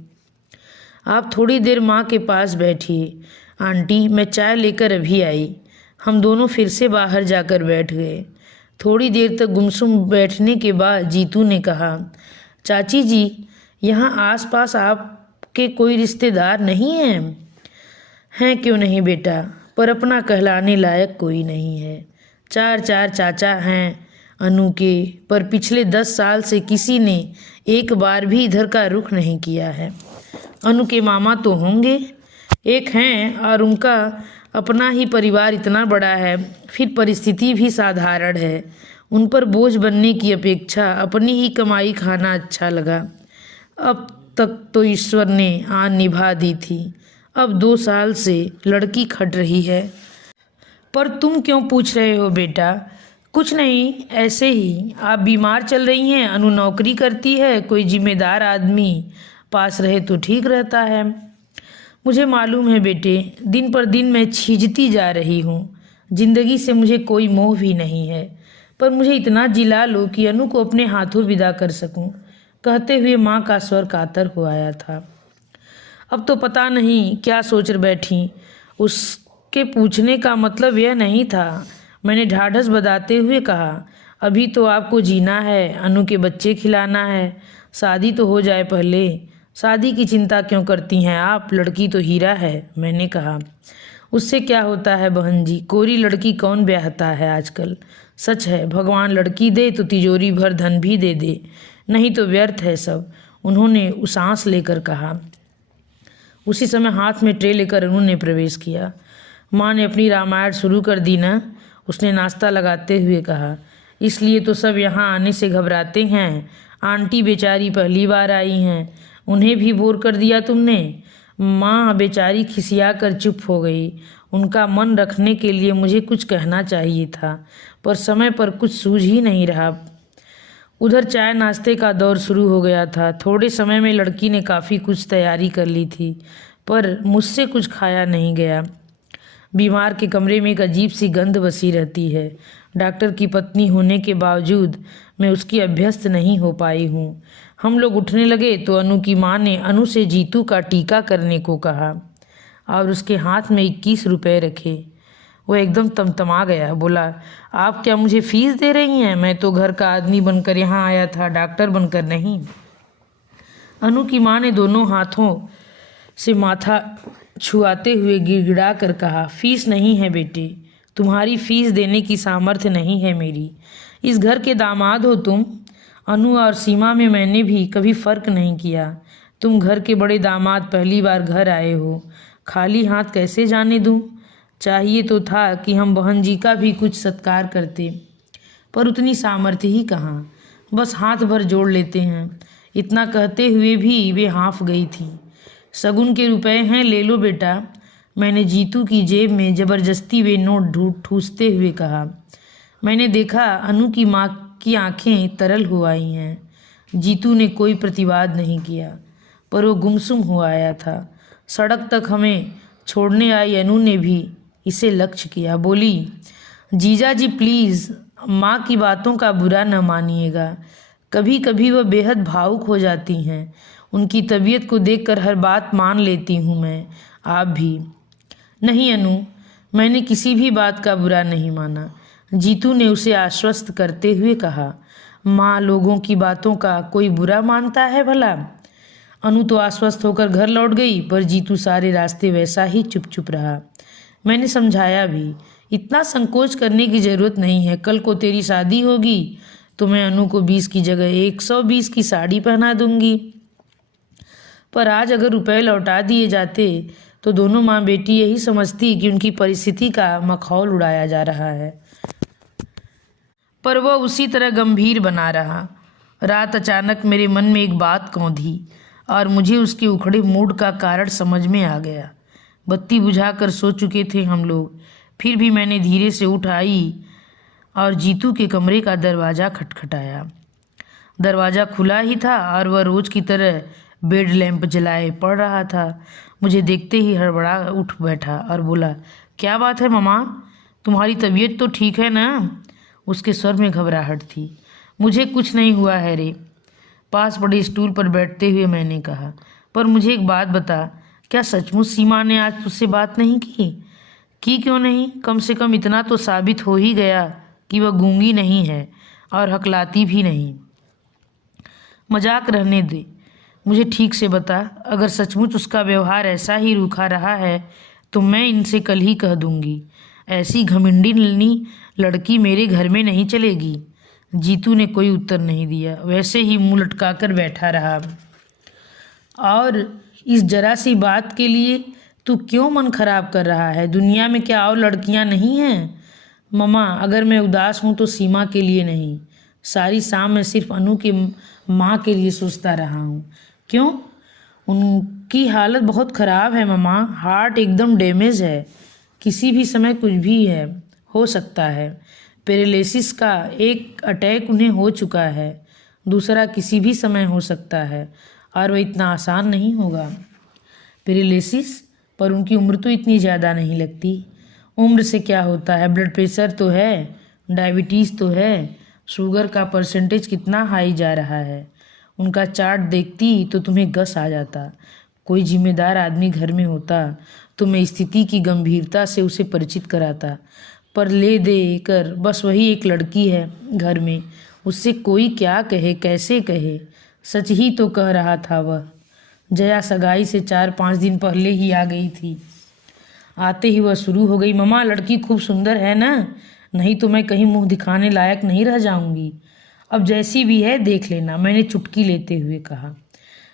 आप थोड़ी देर माँ के पास बैठिए। आंटी, मैं चाय लेकर अभी आई। हम दोनों फिर से बाहर जाकर बैठ गए। थोड़ी देर तक गुमसुम बैठने के बाद जीतू ने कहा, चाची जी, यहाँ आसपास आपके कोई रिश्तेदार नहीं हैं? हैं क्यों नहीं बेटा, पर अपना कहलाने लायक कोई नहीं है। 4 चाचा हैं अनु के, पर पिछले 10 साल से किसी ने एक बार भी इधर का रुख नहीं किया है। अनु के मामा तो होंगे, एक हैं, और उनका अपना ही परिवार इतना बड़ा है, फिर परिस्थिति भी साधारण है। उन पर बोझ बनने की अपेक्षा अपनी ही कमाई खाना अच्छा लगा। अब तक तो ईश्वर ने आन निभा दी थी, अब 2 साल से लड़की खट रही है। पर तुम क्यों पूछ रहे हो बेटा? कुछ नहीं, ऐसे ही। आप बीमार चल रही हैं, अनु नौकरी करती है, कोई जिम्मेदार आदमी पास रहे तो ठीक रहता है। मुझे मालूम है बेटे, दिन पर दिन मैं छीजती जा रही हूँ। जिंदगी से मुझे कोई मोह भी नहीं है, पर मुझे इतना जिला लो कि अनु को अपने हाथों विदा कर सकूं। कहते हुए माँ का स्वर कातर हो आया था। अब तो पता नहीं क्या सोच बैठी। उसके पूछने का मतलब यह नहीं था। मैंने ढाढ़स बधाते हुए कहा, अभी तो आपको जीना है, अनु के बच्चे खिलाना है, शादी तो हो जाए पहले। शादी की चिंता क्यों करती हैं आप? लड़की तो हीरा है, मैंने कहा। उससे क्या होता है बहन जी, कोरी लड़की कौन ब्याहता है आजकल। सच है, भगवान लड़की दे तो तिजोरी भर धन भी दे दे, नहीं तो व्यर्थ है सब, उन्होंने सांस लेकर कहा। उसी समय हाथ में ट्रे लेकर उन्होंने प्रवेश किया। माँ ने अपनी रामायण शुरू कर दी ना? उसने नाश्ता लगाते हुए कहा। इसलिए तो सब यहाँ आने से घबराते हैं। आंटी बेचारी पहली बार आई हैं, उन्हें भी बोर कर दिया तुमने। माँ बेचारी खिसिया कर चुप हो गई। उनका मन रखने के लिए मुझे कुछ कहना चाहिए था, पर समय पर कुछ सूझ ही नहीं रहा। उधर चाय नाश्ते का दौर शुरू हो गया था। थोड़े समय में लड़की ने काफ़ी कुछ तैयारी कर ली थी, पर मुझसे कुछ खाया नहीं गया। बीमार के कमरे में एक अजीब सी गंध बसी रहती है। डॉक्टर की पत्नी होने के बावजूद मैं उसकी अभ्यस्त नहीं हो पाई हूँ। हम लोग उठने लगे तो अनु की माँ ने अनु से जीतू का टीका करने को कहा और उसके हाथ में 21 रुपये रखे। वह एकदम तमतमा गया, बोला, आप क्या मुझे फीस दे रही हैं? मैं तो घर का आदमी बनकर यहाँ आया था, डॉक्टर बनकर नहीं। अनु की माँ ने दोनों हाथों से माथा छुआते हुए गिड़गिड़ा कर कहा, फीस नहीं है बेटे, तुम्हारी फीस देने की सामर्थ्य नहीं है मेरी। इस घर के दामाद हो तुम। अनु और सीमा में मैंने भी कभी फर्क नहीं किया। तुम घर के बड़े दामाद पहली बार घर आए हो, खाली हाथ कैसे जाने दूं? चाहिए तो था कि हम बहन जी का भी कुछ सत्कार करते, पर उतनी सामर्थ्य ही कहाँ। बस हाथ भर जोड़ लेते हैं। इतना कहते हुए भी वे हाँफ गई थी। शगुन के रुपए हैं, ले लो बेटा। मैंने जीतू की जेब में जबरदस्ती वे नोट ठूसते हुए कहा। मैंने देखा अनु की माँ की आंखें तरल हो आई हैं। जीतू ने कोई प्रतिवाद नहीं किया, पर वो गुमसुम हो आया था। सड़क तक हमें छोड़ने आई अनु ने भी इसे लक्ष्य किया। बोली, जीजा जी प्लीज़, माँ की बातों का बुरा न मानिएगा। कभी कभी वह बेहद भावुक हो जाती हैं। उनकी तबीयत को देखकर हर बात मान लेती हूँ मैं, आप भी। नहीं अनु, मैंने किसी भी बात का बुरा नहीं माना, जीतू ने उसे आश्वस्त करते हुए कहा। माँ लोगों की बातों का कोई बुरा मानता है भला? अनु तो आश्वस्त होकर घर लौट गई, पर जीतू सारे रास्ते वैसा ही चुप चुप रहा। मैंने समझाया भी, इतना संकोच करने की ज़रूरत नहीं है। कल को तेरी शादी होगी तो मैं अनु को 20 की जगह 120 की साड़ी पहना दूंगी। पर आज अगर रुपए लौटा दिए जाते तो दोनों माँ बेटी यही समझती कि उनकी परिस्थिति का मखौल उड़ाया जा रहा है, पर वह उसी तरह गंभीर बना रहा। रात अचानक मेरे मन में एक बात कौंधी और मुझे उसके उखड़े मूड का कारण समझ में आ गया। बत्ती बुझाकर सो चुके थे हम लोग, फिर भी मैंने धीरे से उठ आई और जीतू के कमरे का दरवाज़ा खटखटाया। दरवाज़ा खुला ही था और वह रोज़ की तरह बेड लैंप जलाए पड़ रहा था। मुझे देखते ही हड़बड़ा उठ बैठा और बोला, क्या बात है मम्मा, तुम्हारी तबीयत तो ठीक है ना? उसके स्वर में घबराहट थी। मुझे कुछ नहीं हुआ है रे, पास पड़े स्टूल पर बैठते हुए मैंने कहा। पर मुझे एक बात बता, क्या सचमुच सीमा ने आज तुझसे बात नहीं की? क्यों नहीं? कम से कम इतना तो साबित हो ही गया कि वह गूंगी नहीं है और हकलाती भी नहीं। मजाक रहने दे, मुझे ठीक से बता, अगर सचमुच उसका व्यवहार ऐसा ही रूखा रहा है तो मैं इनसे कल ही कह दूंगी। ऐसी घमंडी लड़की मेरे घर में नहीं चलेगी। जीतू ने कोई उत्तर नहीं दिया, वैसे ही मुंह लटकाकर बैठा रहा। और इस जरा सी बात के लिए तू क्यों मन खराब कर रहा है? दुनिया में क्या और लड़कियां नहीं हैं? मम्मा, अगर मैं उदास हूँ तो सीमा के लिए नहीं, सारी शाम मैं सिर्फ अनु की माँ के लिए सोचता रहा हूँ। क्यों? उनकी हालत बहुत ख़राब है मम्मा, हार्ट एकदम डैमेज है, किसी भी समय कुछ भी हो सकता है। पैरालिसिस का एक अटैक उन्हें हो चुका है, दूसरा किसी भी समय हो सकता है और वह इतना आसान नहीं होगा। पैरालिसिस? पर उनकी उम्र तो इतनी ज़्यादा नहीं लगती। उम्र से क्या होता है, ब्लड प्रेशर तो है, डायबिटीज़ तो है, शुगर का परसेंटेज कितना हाई जा रहा है। उनका चार्ट देखती तो तुम्हें गस आ जाता। कोई जिम्मेदार आदमी घर में होता तो मैं स्थिति की गंभीरता से उसे परिचित कराता, पर ले दे कर बस वही एक लड़की है घर में, उससे कोई क्या कहे, कैसे कहे। सच ही तो कह रहा था वह। जया सगाई से 4-5 दिन पहले ही आ गई थी। आते ही वह शुरू हो गई, मम्मा लड़की खूब सुंदर है ना, नहीं तो मैं कहीं मुंह दिखाने लायक नहीं रह जाऊंगी। अब जैसी भी है देख लेना, मैंने चुटकी लेते हुए कहा।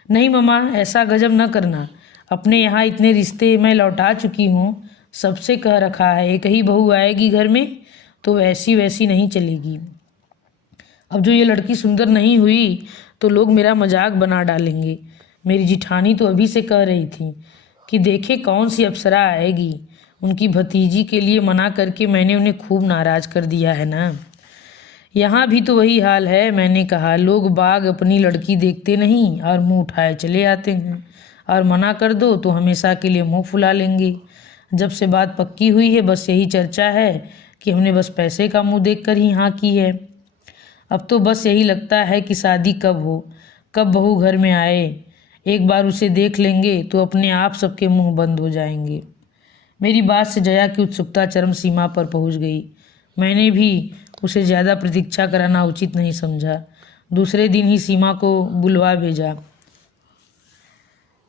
नहीं मम्मा, ऐसा गजब न करना, अपने यहाँ इतने रिश्ते मैं लौटा चुकी हूँ, सबसे कह रखा है एक ही बहू आएगी घर में तो वैसी वैसी नहीं चलेगी। अब जो ये लड़की सुंदर नहीं हुई तो लोग मेरा मजाक बना डालेंगे। मेरी जिठानी तो अभी से कह रही थी कि देखे कौन सी अप्सरा आएगी। उनकी भतीजी के लिए मना करके मैंने उन्हें खूब नाराज़ कर दिया है ना। यहाँ भी तो वही हाल है, मैंने कहा। लोग बाग अपनी लड़की देखते नहीं और मुंह उठाए चले आते हैं, और मना कर दो तो हमेशा के लिए मुंह फुला लेंगे। जब से बात पक्की हुई है बस यही चर्चा है कि हमने बस पैसे का मुंह देखकर ही हाँ की है। अब तो बस यही लगता है कि शादी कब हो, कब बहू घर में आए। एक बार उसे देख लेंगे तो अपने आप सबके मुंह बंद हो जाएंगे। मेरी बात से जया की उत्सुकता चरम सीमा पर पहुंच गई। मैंने भी उसे ज़्यादा प्रतीक्षा कराना उचित नहीं समझा। दूसरे दिन ही सीमा को बुलवा भेजा।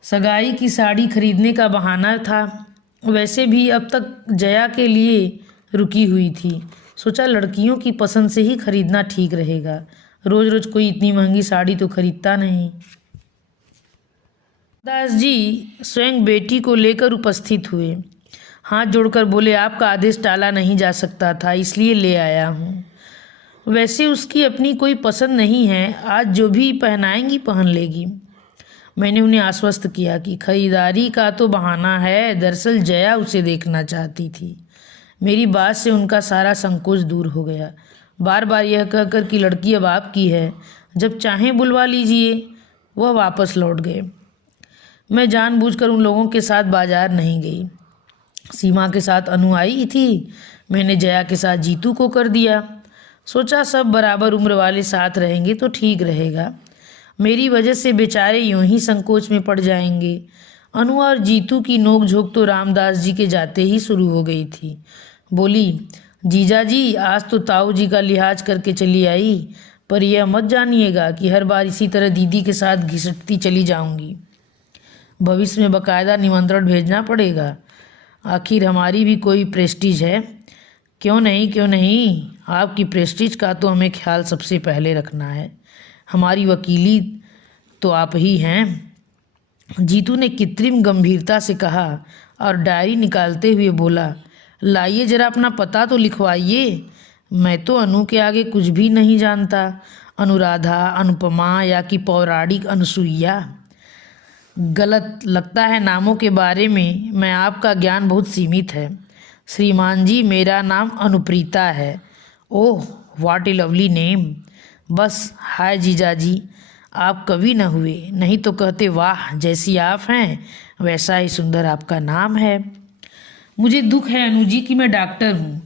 सगाई की साड़ी खरीदने का बहाना था। वैसे भी अब तक जया के लिए रुकी हुई थी। सोचा लड़कियों की पसंद से ही खरीदना ठीक रहेगा, रोज़ रोज़ कोई इतनी महंगी साड़ी तो खरीदता नहीं। दास जी स्वयं बेटी को लेकर उपस्थित हुए, हाथ जोड़कर बोले, आपका आदेश टाला नहीं जा सकता था, इसलिए ले आया हूँ। वैसे उसकी अपनी कोई पसंद नहीं है, आज जो भी पहनाएंगी पहन लेगी। मैंने उन्हें आश्वस्त किया कि खरीदारी का तो बहाना है, दरअसल जया उसे देखना चाहती थी। मेरी बात से उनका सारा संकोच दूर हो गया। बार बार यह कहकर कि लड़की अब आपकी है, जब चाहें बुलवा लीजिए, वह वापस लौट गए। मैं जानबूझकर उन लोगों के साथ बाजार नहीं गई। सीमा के साथ अनु आई थी, मैंने जया के साथ जीतू को कर दिया। सोचा सब बराबर उम्र वाले साथ रहेंगे तो ठीक रहेगा। मेरी वजह से बेचारे यूं ही संकोच में पड़ जाएंगे। अनु और जीतू की नोकझोंक तो रामदास जी के जाते ही शुरू हो गई थी। बोली, जीजा जी आज तो ताऊ जी का लिहाज करके चली आई, पर यह मत जानिएगा कि हर बार इसी तरह दीदी के साथ घिसटती चली जाऊंगी। भविष्य में बकायदा निमंत्रण भेजना पड़ेगा, आखिर हमारी भी कोई प्रेस्टीज है। क्यों नहीं, आपकी प्रेस्टीज का तो हमें ख्याल सबसे पहले रखना है। हमारी वकीली तो आप ही हैं। जीतू ने कृत्रिम गंभीरता से कहा और डायरी निकालते हुए बोला, लाइए जरा अपना पता तो लिखवाइए। मैं तो अनु के आगे कुछ भी नहीं जानता। अनुराधा, अनुपमा या कि पौराणिक अनुसुईया। गलत लगता है नामों के बारे में, मैं आपका ज्ञान बहुत सीमित है। श्रीमान जी, मेरा नाम अनुप्रीता है। Oh what A lovely name. बस हाय जीजा जी, आप कवि न हुए, नहीं तो कहते वाह जैसी आप हैं वैसा ही सुंदर आपका नाम है। मुझे दुख है अनु जी कि मैं डॉक्टर हूँ।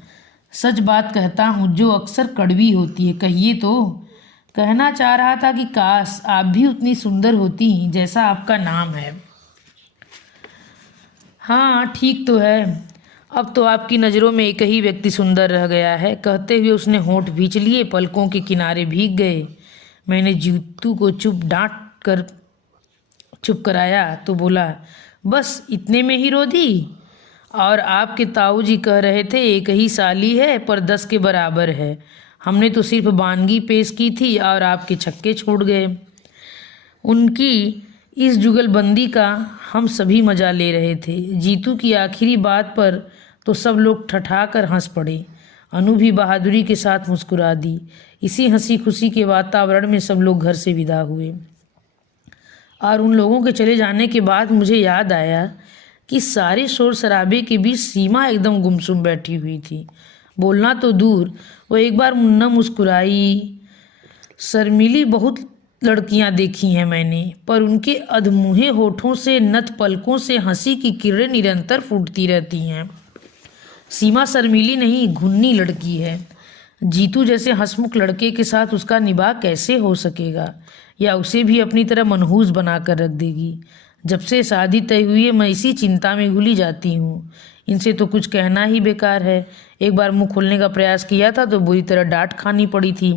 सच बात कहता हूँ जो अक्सर कड़वी होती है। कहिए तो। कहना चाह रहा था कि काश आप भी उतनी सुंदर होती जैसा आपका नाम है। हाँ ठीक तो है, अब तो आपकी नज़रों में एक ही व्यक्ति सुंदर रह गया है। कहते हुए उसने होंठ भींच लिए, पलकों के किनारे भीग गए। मैंने जीतू को चुप कराया तो बोला, बस इतने में ही रो दी। और आपके ताऊ जी कह रहे थे एक ही साली है पर 10 के बराबर है। हमने तो सिर्फ बानगी पेश की थी और आपके छक्के छूट गए। उनकी इस जुगलबंदी का हम सभी मजा ले रहे थे। जीतू की आखिरी बात पर तो सब लोग ठठाकर हंस पड़े। अनु भी बहादुरी के साथ मुस्कुरा दी। इसी हंसी खुशी के वातावरण में सब लोग घर से विदा हुए। और उन लोगों के चले जाने के बाद मुझे याद आया कि सारे शोर शराबे के बीच सीमा एकदम गुमसुम बैठी हुई थी। बोलना तो दूर, वो एक बार न मुस्कुराई। शर्मीली बहुत लड़कियां देखी हैं मैंने, पर उनके अधमुहे होठों से, नत पलकों से हंसी की किरणें निरंतर फूटती रहती हैं। सीमा शर्मीली नहीं, घुन्नी लड़की है। जीतू जैसे हंसमुख लड़के के साथ उसका निभाव कैसे हो सकेगा, या उसे भी अपनी तरह मनहूस बनाकर रख देगी। जब से शादी तय हुई है मैं इसी चिंता में घुली जाती हूँ। इनसे तो कुछ कहना ही बेकार है। एक बार मुंह खोलने का प्रयास किया था तो बुरी तरह डांट खानी पड़ी थी।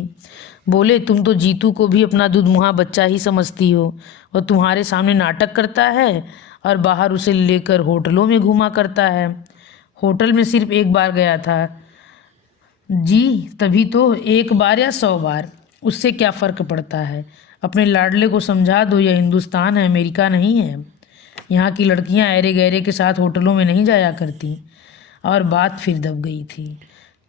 बोले, तुम तो जीतू को भी अपना दूधमुहा बच्चा ही समझती हो। वह तुम्हारे सामने नाटक करता है और बाहर उसे लेकर होटलों में घूमा करता है। होटल में सिर्फ एक बार गया था जी, तभी तो। एक बार या 100 बार, उससे क्या फ़र्क पड़ता है। अपने लाडले को समझा दो, यह हिंदुस्तान है, अमेरिका नहीं है। यहाँ की लड़कियाँ ऐरे गैरे के साथ होटलों में नहीं जाया करती। और बात फिर दब गई थी।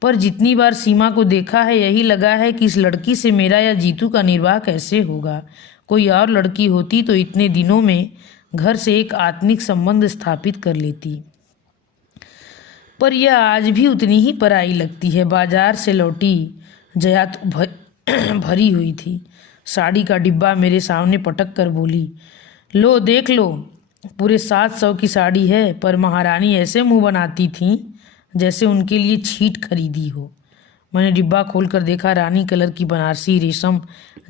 पर जितनी बार सीमा को देखा है यही लगा है कि इस लड़की से मेरा या जीतू का निर्वाह कैसे होगा। कोई और लड़की होती तो इतने दिनों में घर से एक आत्मिक संबंध स्थापित कर लेती, पर यह आज भी उतनी ही पराई लगती है। बाजार से लौटी जया तो भरी हुई थी। साड़ी का डिब्बा मेरे सामने पटक कर बोली, लो देख लो, पूरे 700 की साड़ी है। पर महारानी ऐसे मुंह बनाती थीं जैसे उनके लिए छीट खरीदी हो। मैंने डिब्बा खोलकर देखा, रानी कलर की बनारसी रेशम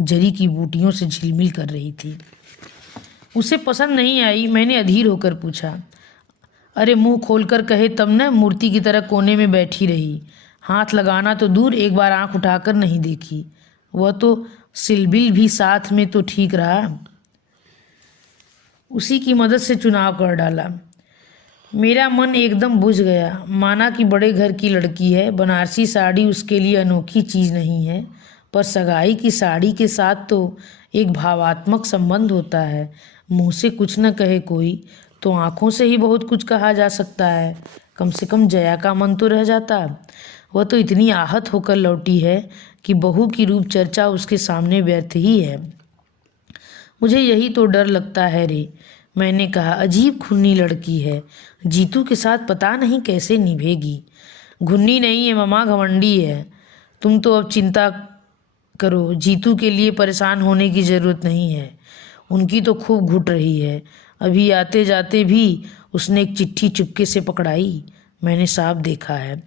जरी की बूटियों से झिलमिल कर रही थी। उसे पसंद नहीं आई। मैंने अधीर होकर पूछा, अरे मुंह खोलकर कहे तब न, मूर्ति की तरह कोने में बैठी रही। हाथ लगाना तो दूर, एक बार आंख उठाकर नहीं देखी। वह तो सिलबिल भी साथ में तो ठीक रहा। उसी की मदद से चुनाव कर डाला। मेरा मन एकदम बुझ गया। माना कि बड़े घर की लड़की है, बनारसी साड़ी उसके लिए अनोखी चीज़ नहीं है, पर सगाई की साड़ी के साथ तो एक भावात्मक संबंध होता है। मुंह से कुछ न कहे कोई तो आँखों से ही बहुत कुछ कहा जा सकता है। कम से कम जया का मन तो रह जाता। वह तो इतनी आहत होकर लौटी है कि बहू की रूप चर्चा उसके सामने व्यर्थ ही है। मुझे यही तो डर लगता है रे, मैंने कहा। अजीब खुन्नी लड़की है, जीतू के साथ पता नहीं कैसे निभेगी। घुन्नी नहीं है ममा, घमंडी है। तुम तो अब चिंता करो, जीतू के लिए परेशान होने की ज़रूरत नहीं है। उनकी तो खूब घुट रही है। अभी आते जाते भी उसने एक चिट्ठी चुपके से पकड़ाई, मैंने साफ देखा है।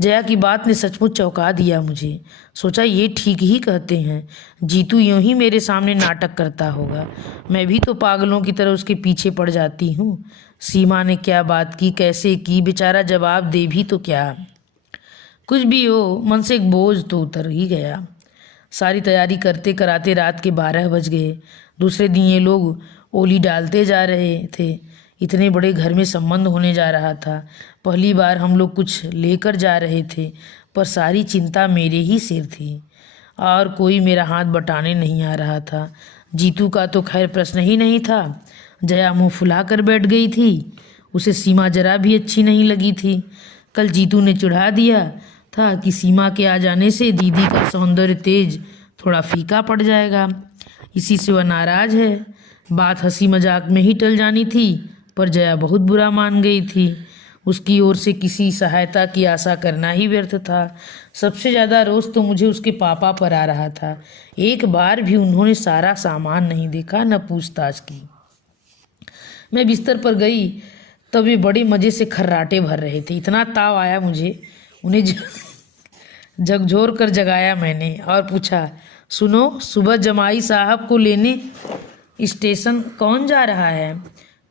जया की बात ने सचमुच चौंका दिया मुझे। सोचा ये ठीक ही कहते हैं, जीतू यूं ही मेरे सामने नाटक करता होगा। मैं भी तो पागलों की तरह उसके पीछे पड़ जाती हूँ। सीमा ने क्या बात की, कैसे की, बेचारा जवाब दे भी तो क्या। कुछ भी हो, मन से एक बोझ तो उतर ही गया। सारी तैयारी करते कराते रात के 12 बज गए। दूसरे दिन ये लोग ओली डालते जा रहे थे। इतने बड़े घर में संबंध होने जा रहा था। पहली बार हम लोग कुछ लेकर जा रहे थे, पर सारी चिंता मेरे ही सिर थी और कोई मेरा हाथ बटाने नहीं आ रहा था। जीतू का तो खैर प्रश्न ही नहीं था। जया मुंह फुला कर बैठ गई थी। उसे सीमा जरा भी अच्छी नहीं लगी थी। कल जीतू ने चिढ़ा दिया था कि सीमा के आ जाने से दीदी का सौंदर्य तेज थोड़ा फीका पड़ जाएगा। इसी से वह नाराज है। बात हंसी मजाक में ही टल जानी थी, पर जया बहुत बुरा मान गई थी। उसकी ओर से किसी सहायता की आशा करना ही व्यर्थ था। सबसे ज़्यादा रोष तो मुझे उसके पापा पर आ रहा था। एक बार भी उन्होंने सारा सामान नहीं देखा, न पूछताछ की। मैं बिस्तर पर गई तब वे बड़े मज़े से खर्राटे भर रहे थे। इतना ताव आया मुझे, उन्हें झकझोर कर जगाया मैंने और पूछा, सुनो, सुबह जमाई साहब को लेने स्टेशन कौन जा रहा है?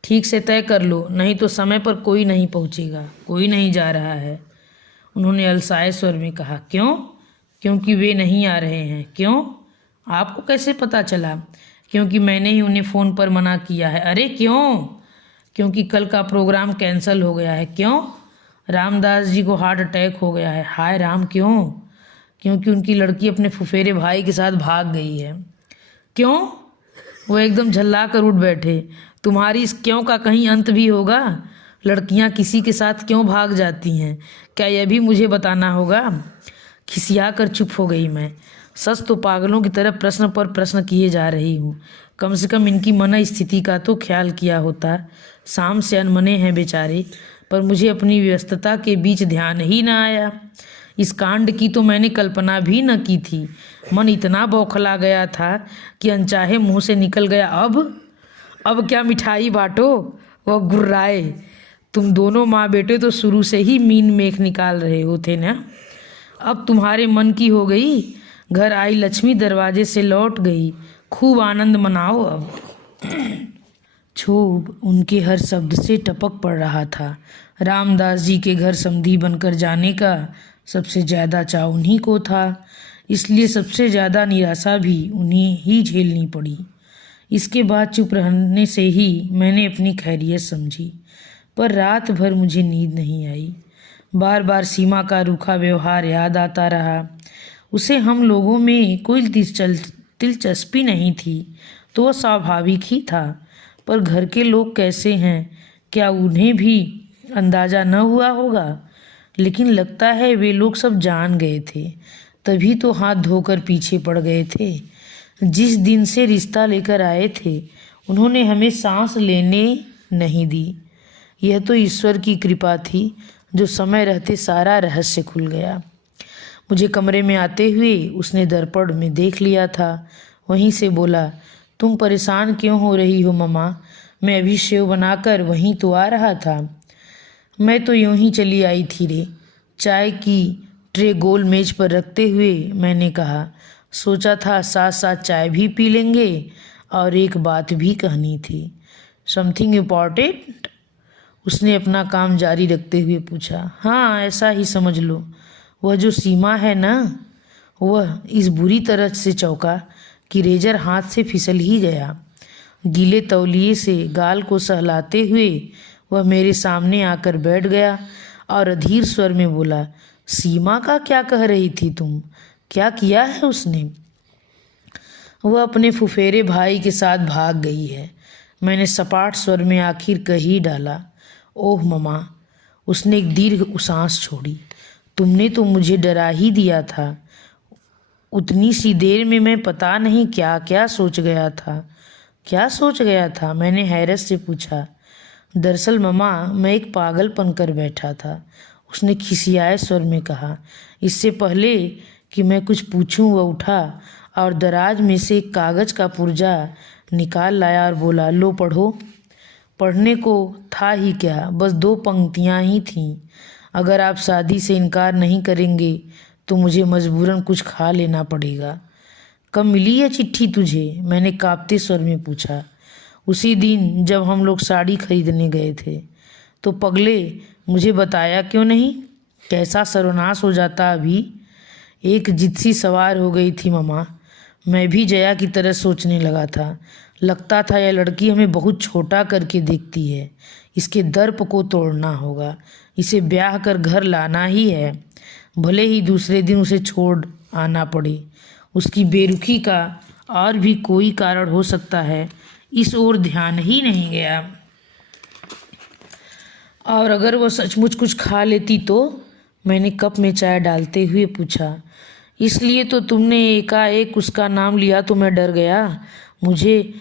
ठीक से तय कर लो, नहीं तो समय पर कोई नहीं पहुंचेगा। कोई नहीं जा रहा है, उन्होंने अलसाए स्वर में कहा। क्यों? क्योंकि वे नहीं आ रहे हैं। क्यों? आपको कैसे पता चला? क्योंकि मैंने ही उन्हें फ़ोन पर मना किया है। अरे क्यों? क्योंकि कल का प्रोग्राम कैंसिल हो गया है। क्यों? रामदास जी को हार्ट अटैक हो गया है। हाय राम, क्यों? क्योंकि उनकी लड़की अपने फुफेरे भाई के साथ भाग गई है। क्यों? वो एकदम झल्ला कर उठ बैठे। तुम्हारी इस क्यों का कहीं अंत भी होगा? लड़कियां किसी के साथ क्यों भाग जाती हैं, क्या यह भी मुझे बताना होगा? खिसिया कर चुप हो गई मैं। सच तो पागलों की तरह प्रश्न पर प्रश्न किए जा रही हूँ। कम से कम इनकी मन स्थिति का तो ख्याल किया होता। शाम से अनमने हैं बेचारे, पर मुझे अपनी व्यस्तता के बीच ध्यान ही न आया। इस कांड की तो मैंने कल्पना भी न की थी। मन इतना बौखला गया था कि अनचाहे मुंह से निकल गया, अब क्या मिठाई बांटो। वह गुर्राए। तुम दोनों माँ बेटे तो शुरू से ही मीन मेख निकाल रहे हो थे ना। अब तुम्हारे मन की हो गई। घर आई लक्ष्मी दरवाजे से लौट गई। खूब आनंद मनाओ अब। क्षोभ उनके हर शब्द से टपक पड़ रहा था। रामदास जी के घर समधी बनकर जाने का सबसे ज़्यादा चाव उन्हीं को था, इसलिए सबसे ज़्यादा निराशा भी उन्हें ही झेलनी पड़ी। इसके बाद चुप रहने से ही मैंने अपनी खैरियत समझी, पर रात भर मुझे नींद नहीं आई। बार बार सीमा का रूखा व्यवहार याद आता रहा। उसे हम लोगों में कोई दिलचस्पी नहीं थी तो वह स्वाभाविक ही था, पर घर के लोग कैसे हैं, क्या उन्हें भी अंदाज़ा न हुआ होगा? लेकिन लगता है वे लोग सब जान गए थे, तभी तो हाथ धोकर पीछे पड़ गए थे। जिस दिन से रिश्ता लेकर आए थे उन्होंने हमें सांस लेने नहीं दी। यह तो ईश्वर की कृपा थी जो समय रहते सारा रहस्य खुल गया। मुझे कमरे में आते हुए उसने दर्पण में देख लिया था। वहीं से बोला, तुम परेशान क्यों हो रही हो मम्मा? मैं अभी सेव बनाकर वहीं तो आ रहा था। मैं तो यूं ही चली आई थी रे। चाय की ट्रे गोल मेज पर रखते हुए मैंने कहा, सोचा था साथ साथ चाय भी पी लेंगे और एक बात भी कहनी थी। Something important? उसने अपना काम जारी रखते हुए पूछा। हाँ, ऐसा ही समझ लो। वह जो सीमा है ना, वह इस बुरी तरह से चौंका कि रेजर हाथ से फिसल ही गया। गीले तौलिए से गाल को सहलाते हुए वह मेरे सामने आकर बैठ गया और अधीर स्वर में बोला, सीमा का क्या कह रही थी तुम? क्या किया है उसने? वह अपने फुफेरे भाई के साथ भाग गई है। मैंने सपाट स्वर में आखिर कह ही डाला। ओह ममा। उसने एक दीर्घ सांस छोड़ी। तुमने तो मुझे डरा ही दिया था। उतनी सी देर में मैं पता नहीं क्या क्या सोच गया था। क्या सोच गया था? मैंने हैरत से पूछा। दरअसल ममा, मैं एक पागलपन कर बैठा था, उसने खिसियाए स्वर में कहा। इससे पहले कि मैं कुछ पूछूं वह उठा और दराज में से एक कागज का पुर्जा निकाल लाया और बोला, लो पढ़ो। पढ़ने को था ही क्या, बस 2 पंक्तियां ही थीं। अगर आप शादी से इनकार नहीं करेंगे तो मुझे मजबूरन कुछ खा लेना पड़ेगा। कब मिली यह चिट्ठी तुझे? मैंने कांपते स्वर में पूछा। उसी दिन जब हम लोग साड़ी खरीदने गए थे। तो पगले, मुझे बताया क्यों नहीं? कैसा सर्वनाश हो जाता अभी। एक जिद सी सवार हो गई थी ममा। मैं भी जया की तरह सोचने लगा था। लगता था यह लड़की हमें बहुत छोटा करके देखती है। इसके दर्प को तोड़ना होगा। इसे ब्याह कर घर लाना ही है, भले ही दूसरे दिन उसे छोड़ आना पड़े। उसकी बेरुखी का और भी कोई कारण हो सकता है, इस ओर ध्यान ही नहीं गया। और अगर वह सचमुच कुछ खा लेती तो? मैंने कप में चाय डालते हुए पूछा। इसलिए तो तुमने एकाएक उसका नाम लिया तो मैं डर गया। मुझे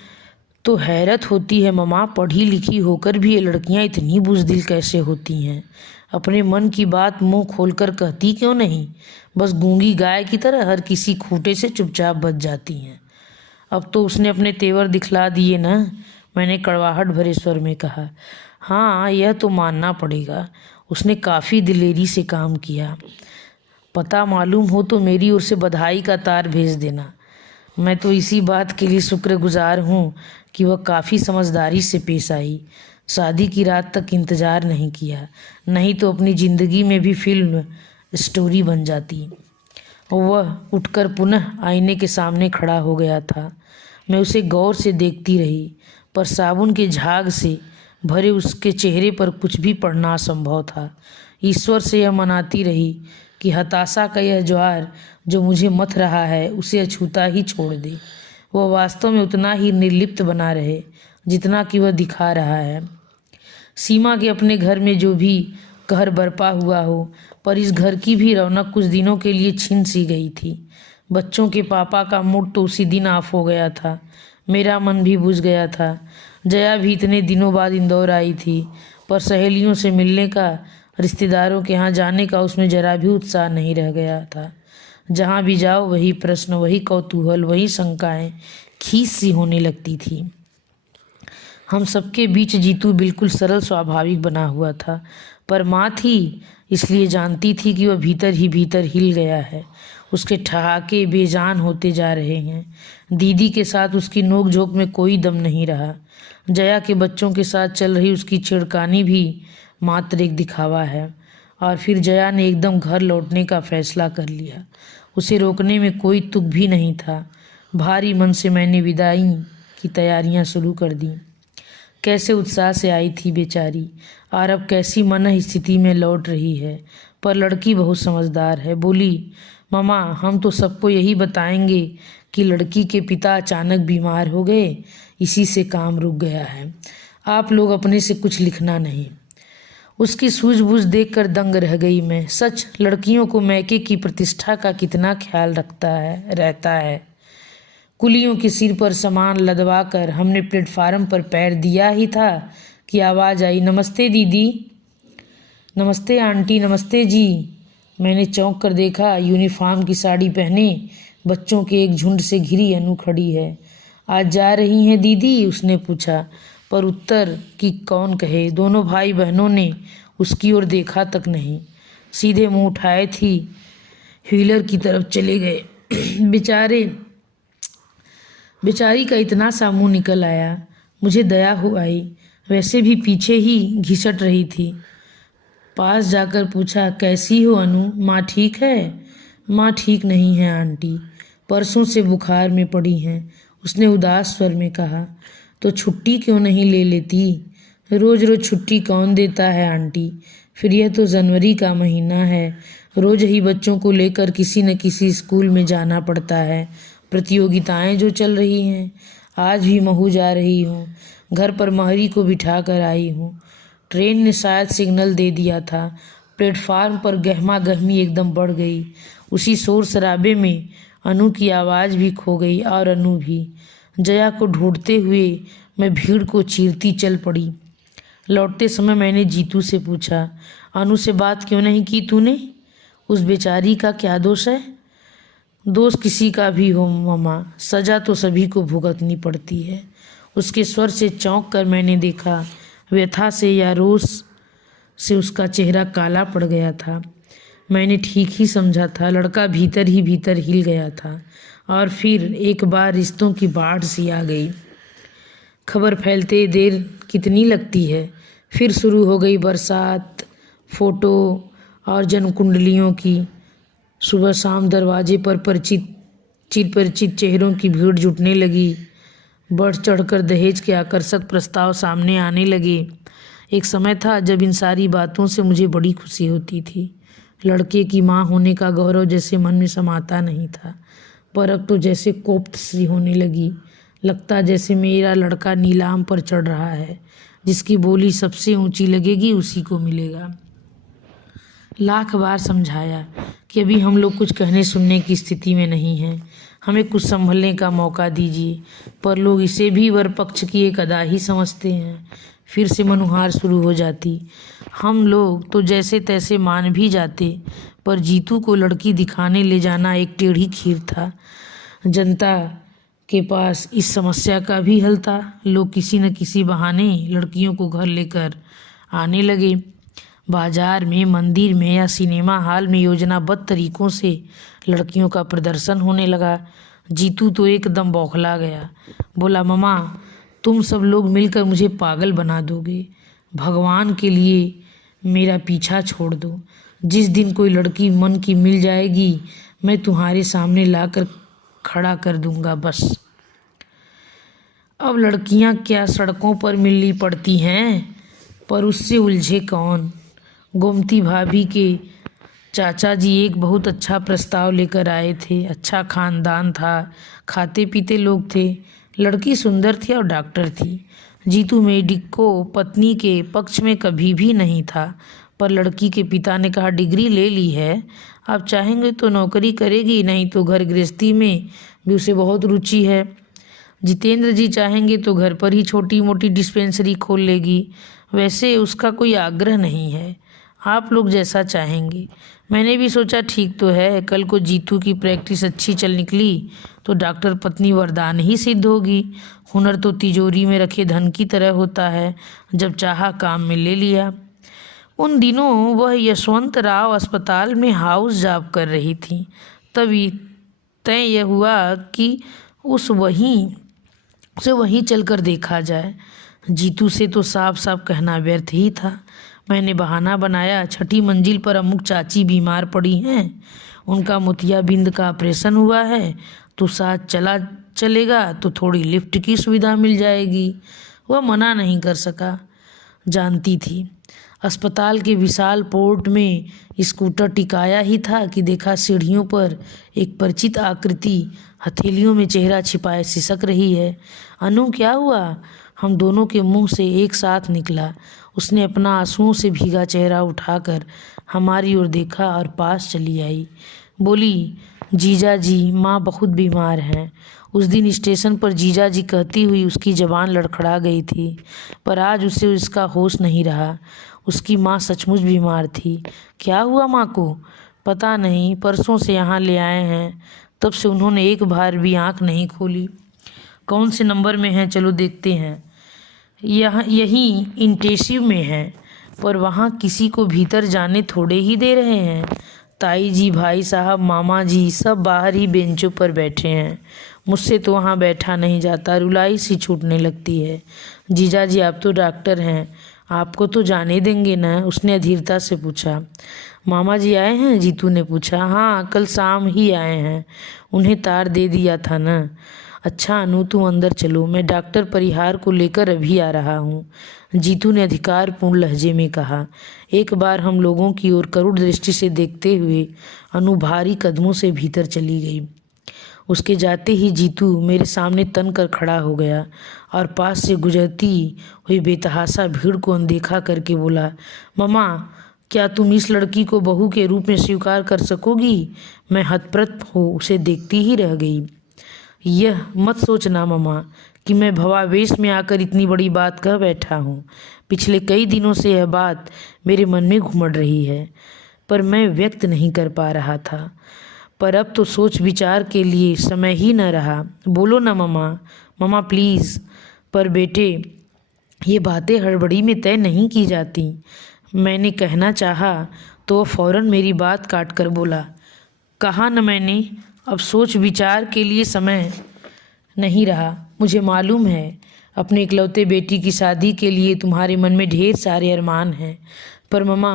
तो हैरत होती है ममा, पढ़ी लिखी होकर भी ये लड़कियां इतनी बुज़दिल कैसे होती हैं। अपने मन की बात मुंह खोलकर कहती क्यों नहीं? बस गूंगी गाय की तरह हर किसी खूंटे से चुपचाप बच जाती हैं। अब तो उसने अपने तेवर दिखला दिए ना, मैंने कड़वाहट भरे स्वर में कहा। हाँ, यह तो मानना पड़ेगा, उसने काफ़ी दिलेरी से काम किया। पता मालूम हो तो मेरी ओर से बधाई का तार भेज देना। मैं तो इसी बात के लिए शुक्रगुजार हूँ कि वह काफ़ी समझदारी से पेश आई। शादी की रात तक इंतज़ार नहीं किया, नहीं तो अपनी ज़िंदगी में भी फिल्म स्टोरी बन जाती। वह उठकर पुनः आईने के सामने खड़ा हो गया था। मैं उसे गौर से देखती रही, पर साबुन के झाग से भरे उसके चेहरे पर कुछ भी पढ़ना असंभव था। ईश्वर से यह मनाती रही कि हताशा का यह ज्वार जो मुझे मथ रहा है उसे अछूता ही छोड़ दे। वह वास्तव में उतना ही निर्लिप्त बना रहे जितना कि वह दिखा रहा है। सीमा के अपने घर में जो भी कहर बरपा हुआ हो, पर इस घर की भी रौनक कुछ दिनों के लिए छिन सी गई थी। बच्चों के पापा का मूड तो उसी दिन ऑफ हो गया था। मेरा मन भी बुझ गया था। जया भी इतने दिनों बाद इंदौर आई थी, पर सहेलियों से मिलने का, रिश्तेदारों के यहाँ जाने का उसमें जरा भी उत्साह नहीं रह गया था। जहाँ भी जाओ वही प्रश्न, वही कौतूहल, वही शंकाएं खीस सी होने लगती थी। हम सबके बीच जीतू बिल्कुल सरल स्वाभाविक बना हुआ था, पर माँ थी इसलिए जानती थी कि वह भीतर ही भीतर हिल गया है। उसके ठहाके बेजान होते जा रहे हैं। दीदी के साथ उसकी नोक-झोंक में कोई दम नहीं रहा। जया के बच्चों के साथ चल रही उसकी छिड़कानी भी मात्र एक दिखावा है। और फिर जया ने एकदम घर लौटने का फैसला कर लिया। उसे रोकने में कोई तुक भी नहीं था। भारी मन से मैंने विदाई की तैयारियां शुरू कर दी। कैसे उत्साह से आई थी बेचारी, और अब कैसी मन स्थिति में लौट रही है। पर लड़की बहुत समझदार है। बोली, ममा, हम तो सबको यही बताएंगे कि लड़की के पिता अचानक बीमार हो गए, इसी से काम रुक गया है। आप लोग अपने से कुछ लिखना नहीं। उसकी सूझबूझ देखकर दंग रह गई मैं। सच, लड़कियों को मैके की प्रतिष्ठा का कितना ख्याल रहता है। कुलियों के सिर पर सामान लदवा कर हमने प्लेटफार्म पर पैर दिया ही था कि आवाज़ आई, नमस्ते दीदी। नमस्ते आंटी। नमस्ते जी। मैंने चौंक कर देखा। यूनिफॉर्म की साड़ी पहने बच्चों के एक झुंड से घिरी अनु खड़ी है। आज जा रही हैं दीदी? उसने पूछा, पर उत्तर की कौन कहे। दोनों भाई बहनों ने उसकी ओर देखा तक नहीं, सीधे मुंह उठाए थी व्हीलर की तरफ चले गए। बेचारी का इतना सा मुँह निकल आया, मुझे दया हो आई। वैसे भी पीछे ही घिसट रही थी। पास जाकर पूछा, कैसी हो अनु? माँ ठीक है? माँ ठीक नहीं है आंटी, परसों से बुखार में पड़ी हैं, उसने उदास स्वर में कहा। तो छुट्टी क्यों नहीं ले लेती? रोज रोज छुट्टी कौन देता है आंटी? फिर यह तो जनवरी का महीना है, रोज ही बच्चों को लेकर किसी न किसी स्कूल में जाना पड़ता है। प्रतियोगिताएं जो चल रही हैं, आज भी महू जा रही हूँ। घर पर महरी को बिठा कर आई हूँ। ट्रेन ने शायद सिग्नल दे दिया था, प्लेटफार्म पर गहमा गहमी एकदम बढ़ गई। उसी शोर शराबे में अनु की आवाज़ भी खो गई और अनु भी। जया को ढूंढते हुए मैं भीड़ को चीरती चल पड़ी। लौटते समय मैंने जीतू से पूछा, अनु से बात क्यों नहीं की तूने? उस बेचारी का क्या दोष है? दोष किसी का भी हो मम्मा, सज़ा तो सभी को भुगतनी पड़ती है। उसके स्वर से चौंक कर मैंने देखा, व्यथा से या रोष से उसका चेहरा काला पड़ गया था। मैंने ठीक ही समझा था, लड़का भीतर ही भीतर हिल गया था और फिर एक बार रिश्तों की बाढ़ सी आ गई। खबर फैलते देर कितनी लगती है। फिर शुरू हो गई बरसात, फोटो और जन्मकुंडलियों की। सुबह शाम दरवाजे पर चिरपरिचित चेहरों की भीड़ जुटने लगी। बढ़ चढ़कर दहेज के आकर्षक प्रस्ताव सामने आने लगे। एक समय था जब इन सारी बातों से मुझे बड़ी खुशी होती थी। लड़के की माँ होने का गौरव जैसे मन में समाता नहीं था, पर अब तो जैसे कोफ्त सी होने लगी। लगता जैसे मेरा लड़का नीलाम पर चढ़ रहा है, जिसकी बोली सबसे ऊंची लगेगी उसी को मिलेगा। लाख बार समझाया कि अभी हम लोग कुछ कहने सुनने की स्थिति में नहीं हैं, हमें कुछ संभलने का मौका दीजिए, पर लोग इसे भी वर पक्ष की एक अदा ही समझते हैं। फिर से मनुहार शुरू हो जाती। हम लोग तो जैसे तैसे मान भी जाते, पर जीतू को लड़की दिखाने ले जाना एक टेढ़ी खीर था। जनता के पास इस समस्या का भी हल था। लोग किसी न किसी बहाने लड़कियों को घर लेकर आने लगे। बाजार में, मंदिर में या सिनेमा हॉल में योजनाबद्ध तरीकों से लड़कियों का प्रदर्शन होने लगा। जीतू तो एकदम बौखला गया। बोला, मम्मा तुम सब लोग मिलकर मुझे पागल बना दोगे। भगवान के लिए मेरा पीछा छोड़ दो। जिस दिन कोई लड़की मन की मिल जाएगी, मैं तुम्हारे सामने लाकर खड़ा कर दूंगा बस। अब लड़कियां क्या सड़कों पर मिलनी पड़ती हैं, पर उससे उलझे कौन। गोमती भाभी के चाचा जी एक बहुत अच्छा प्रस्ताव लेकर आए थे। अच्छा खानदान था, खाते पीते लोग थे, लड़की सुंदर थी और डॉक्टर थी। जीतू मेडिको पत्नी के पक्ष में कभी भी नहीं था, पर लड़की के पिता ने कहा, डिग्री ले ली है, आप चाहेंगे तो नौकरी करेगी, नहीं तो घर गृहस्थी में भी उसे बहुत रुचि है। जितेंद्र जी चाहेंगे तो घर पर ही छोटी मोटी डिस्पेंसरी खोल लेगी। वैसे उसका कोई आग्रह नहीं है, आप लोग जैसा चाहेंगे। मैंने भी सोचा ठीक तो है, कल को जीतू की प्रैक्टिस अच्छी चल निकली तो डॉक्टर पत्नी वरदान ही सिद्ध होगी। हुनर तो तिजोरी में रखे धन की तरह होता है, जब चाहा काम में ले लिया। उन दिनों वह यशवंत राव अस्पताल में हाउस जॉब कर रही थी। तभी तय यह हुआ कि उसे वहीं चलकर देखा जाए। जीतू से तो साफ साफ कहना व्यर्थ ही था। मैंने बहाना बनाया, छठी मंजिल पर अमुक चाची बीमार पड़ी हैं, उनका मोतियाबिंद का ऑपरेशन हुआ है, तो साथ चलेगा तो थोड़ी लिफ्ट की सुविधा मिल जाएगी। वह मना नहीं कर सका। जानती थी अस्पताल के विशाल पोर्ट में स्कूटर टिकाया ही था कि देखा सीढ़ियों पर एक परिचित आकृति हथेलियों में चेहरा छिपाए सिसक रही है। अनु क्या हुआ? हम दोनों के मुंह से एक साथ निकला। उसने अपना आंसुओं से भीगा चेहरा उठाकर हमारी ओर देखा और पास चली आई। बोली, जीजा जी माँ बहुत बीमार हैं। उस दिन स्टेशन पर जीजा जी कहती हुई उसकी ज़बान लड़खड़ा गई थी, पर आज उसे इसका होश नहीं रहा। उसकी माँ सचमुच बीमार थी। क्या हुआ माँ को? पता नहीं, परसों से यहाँ ले आए हैं, तब से उन्होंने एक बार भी आँख नहीं खोली। कौन से नंबर में हैं, चलो देखते हैं। यही इंटेंसिव में है, पर वहाँ किसी को भीतर जाने थोड़े ही दे रहे हैं। ताई जी, भाई साहब, मामा जी सब बाहर ही बेंचों पर बैठे हैं। मुझसे तो वहाँ बैठा नहीं जाता, रुलाई सी छूटने लगती है। जीजा जी आप तो डॉक्टर हैं, आपको तो जाने देंगे ना? उसने अधीरता से पूछा। मामा जी आए हैं? जीतू ने पूछा। हाँ, कल शाम ही आए हैं, उन्हें तार दे दिया था ना। अच्छा अनु तुम अंदर चलो, मैं डॉक्टर परिहार को लेकर अभी आ रहा हूँ, जीतू ने अधिकारपूर्ण लहजे में कहा। एक बार हम लोगों की ओर करुण दृष्टि से देखते हुए अनु भारी कदमों से भीतर चली गई। उसके जाते ही जीतू मेरे सामने तन कर खड़ा हो गया और पास से गुजरती हुई बेतहाशा भीड़ को अनदेखा करके बोला, मम्मा क्या तुम इस लड़की को बहू के रूप में स्वीकार कर सकोगी? मैं हतप्रभ हो उसे देखती ही रह गई। यह मत सोचना मम्मा कि मैं भवावेश में आकर इतनी बड़ी बात कह बैठा हूँ। पिछले कई दिनों से यह बात मेरे मन में घुमड़ रही है, पर मैं व्यक्त नहीं कर पा रहा था। पर अब तो सोच विचार के लिए समय ही न रहा। बोलो ना मम्मा, मम्मा प्लीज़। पर बेटे, ये बातें हड़बड़ी में तय नहीं की जाती। मैंने कहना चाहा तो वह फौरन मेरी बात काट कर बोला, कहा न मैंने, अब सोच विचार के लिए समय नहीं रहा। मुझे मालूम है अपने इकलौते बेटी की शादी के लिए तुम्हारे मन में ढेर सारे अरमान हैं, पर मम्मा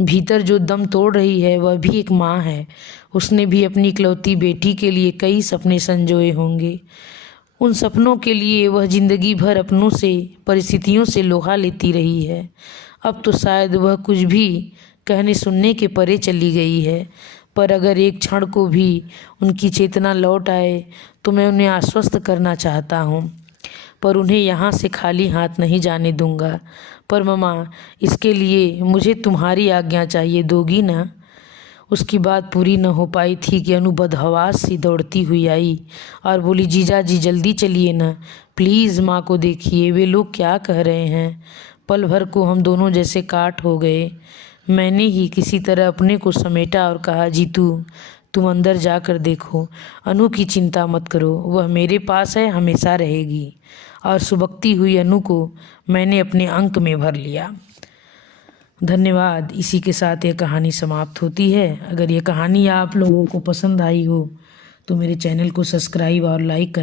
भीतर जो दम तोड़ रही है वह भी एक माँ है। उसने भी अपनी इकलौती बेटी के लिए कई सपने संजोए होंगे। उन सपनों के लिए वह जिंदगी भर अपनों से, परिस्थितियों से लोहा लेती रही है। अब तो शायद वह कुछ भी कहने सुनने के परे चली गई है, पर अगर एक क्षण को भी उनकी चेतना लौट आए तो मैं उन्हें आश्वस्त करना चाहता हूँ, पर उन्हें यहाँ से खाली हाथ नहीं जाने दूंगा। पर मम्मा, इसके लिए मुझे तुम्हारी आज्ञा चाहिए, दोगी ना? उसकी बात पूरी न हो पाई थी कि अनु बदहवास सी दौड़ती हुई आई और बोली, जीजा जी जल्दी चलिए ना, प्लीज़ माँ को देखिए, वे लोग क्या कह रहे हैं। पल भर को हम दोनों जैसे काट हो गए। मैंने ही किसी तरह अपने को समेटा और कहा, जीतू तुम अंदर जाकर देखो, अनु की चिंता मत करो, वह मेरे पास है, हमेशा रहेगी। और सुबकती हुई अनु को मैंने अपने अंक में भर लिया। धन्यवाद। इसी के साथ यह कहानी समाप्त होती है। अगर यह कहानी आप लोगों को पसंद आई हो तो मेरे चैनल को सब्सक्राइब और लाइक करना।